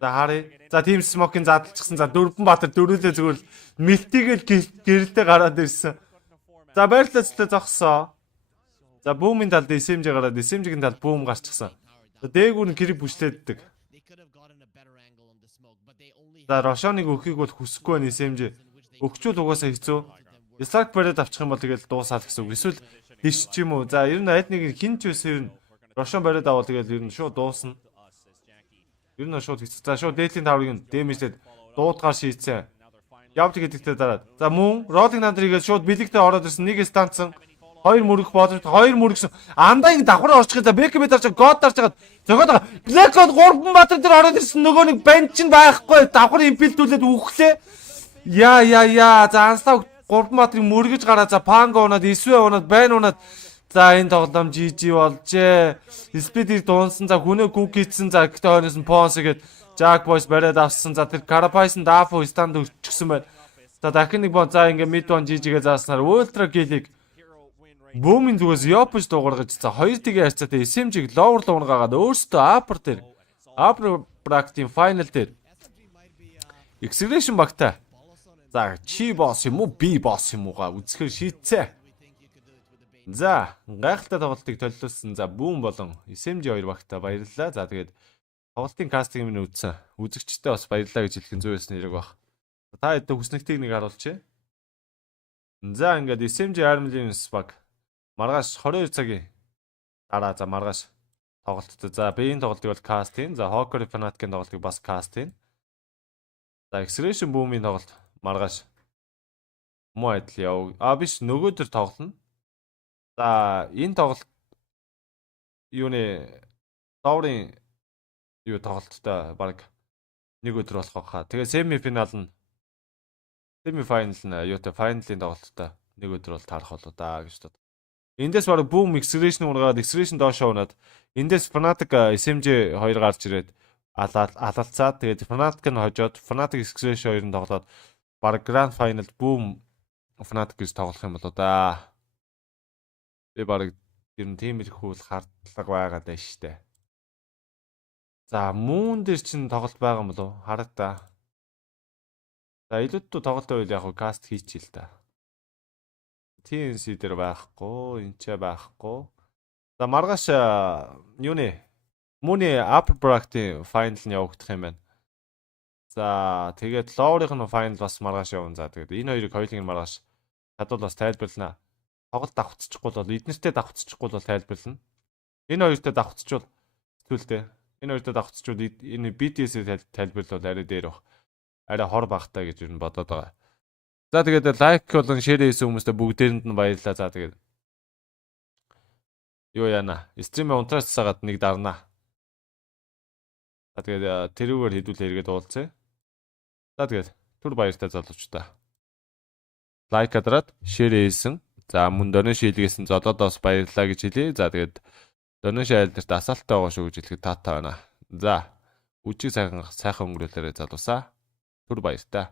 За харъя. За Teams smoke-ийн задлчихсан. За Дөрвөн Баатар дөрүүлээ зүгээр л мэлтигээл гэрэлтэй гараад ирсэн. За байрлалаа зогссоо. За бүүмийн талд SMG гараад SMG-ийн талд бүүм гарчихсан. За дээгүүр нь гэрэг бүшлээддэг. За Рошоныг өгөхийг бол хүсэхгүй байна SMG. Өгчүүл угаасаа хэцүү. Stark бариад авчих юм бол тэгэл дуусаад гэсэн үг. Эсвэл дэш ч юм уу. За ер нь аль нэг хин ч байсан ер нь Рошон бариад авал тэгэл ер нь шууд дуусна. Ер нь шууд хэцүү. За шууд дээдлийн таврыг дэмжлээд дуудгаар шийдсэн. Явд гэдэгтэй дараад. За мөн Rolling Thunder хийгээд шууд бэлэгтээ ороод ирсэн. Нэг станцсан. Хоёр мөрөх бодож хоёр мөрөгсөн. Андагийн давхар орчих. За BKB дарж God дарж хагаад зөгөөд байгаа. Black God 3 Баатар дээр ороод ирсэн. Нөгөө нэг банд чинь байхгүй. Давхар импилдүүлээд үхлээ. Яа. За Анстав 3 Баатарыг мөргөж гараа. За Pango унаад, Iswe унаад, Ban унаад. За энэ тоглоом GG болжээ. Speed-ийг дуунсан. За хүнээ күк хийсэн. За гэхдээ хойноос нь Pons гээд Jack Boys бариад авсан. За тэр Carapace-ын Dafu stand өччихсөн байна. За дахин нэг боо за ингээ mid one GG-гээ зааснаар Ultra Kill-ийг бүүмийн зүгээс Yopoj дуугаргаж за хоёр тгээ харьцаатай SMG-г lower луунгаад өөртөө upper дээр upper bracket-ийн final дээр Acceleration багтай. За чи босс юм уу би босс юм уугаа үзэхээр шийдцээ. За гайхалтай тоглолтыг төлөвлөсөн. За бүүм болон SMG хоёр багтаа баярлалаа. За тэгээд тоглолтын кастинг минь үзсэн. Үзэгчтэй бас баярлалаа гэж хэлэх нь 100% нэрэг баг. Та хэд хүснэгтийг нэг харуулчих. За ингээд SMG Armlins баг маргааш 22 цагийн дараа за маргааш тоглолттой. За B-ийн тоглолтыг бол каст хийн. За Hawker Fnatic-ийн тоглолтыг бас каст хийн. За Acceleration Boom-ийн тоглолт маргааш муу адил яв. Биш нөгөөдөр тоглоно. За энэ тоглолт юуны Дорын юу тоглолттой баг нэг өдөр болох байхаа. Тэгээ semi-final нь юутай final-ийн тоглолттой нэг өдөр бол таарах болоо да гэж бод. Эндээс баг Boom Acceleration ургаад Acceleration доошоо унаад эндээс Fnatic SMG 2 гарч ирээд алалцаад тэгээд Fnatic нь хожоод Fnatic Acceleration 2-ын тоглоод баг Grand Final Boom Fnatic гэж тоглох юм болоо да. Би баг ер нь тийм их хүл хардлага байгаа даа штэ. За Moon дээр чинь тоглолт байгаа юм болов хараг та. За илүүдтэй тоглолт байвал яг каст хийчихээ л та. TNC дээр байхгүй, энэ ч байхгүй. За маргааш юуны Мөний Upper Bracket-ийн final нь явагдах юм байна. За тэгээд Lower-ийн нь final бас маргааш явна. За тэгээд энэ хоёрыг хоёулыг нь маргааш чадвал бас тайлбарлана. Тоглолт давхцчихгүй бол эднэртэй давхцчихгүй бол тайлбарлана. Энэ хоёртой давхцчвал хэцүүлтэй. Энэ хоёртой давхцчвал энэ BTS-ийг тайлбарлавал арай дээр баг. Арай хор багтаа гэж юу бодоод байгаа. За тэгээд лайк болон шеэр хийсэн хүмүүстээ бүгдээрэнд нь баярлалаа. За тэгээд юу яана? Стримээ унтраасаагаад нэг дарнаа. За тэгээд тэрүүгээр хэдүүлээ эргээд уулзъя. За тэгээд түр баяртай залуучдаа. Лайк адраад шеэр хийсэн. За мөн донеш хийлгээсэн золоодоос баярлалаа гэж хэлье. За тэгээд донеш айлдэрт асаалттай байгаа шүү гэж хэлэхэд таатай байна. За үжиг сайхан өнгөрүүлээрэй залуусаа. Түр баяртай.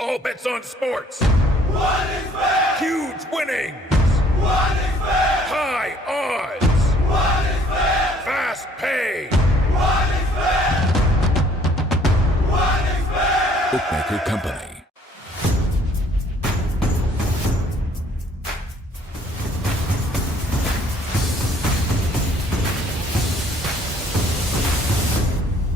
All bets on sports. What is fair? Huge winnings. What is fair? High odds. What is fair? Fast pay. What is fair? What is fair? Bookmaker Company.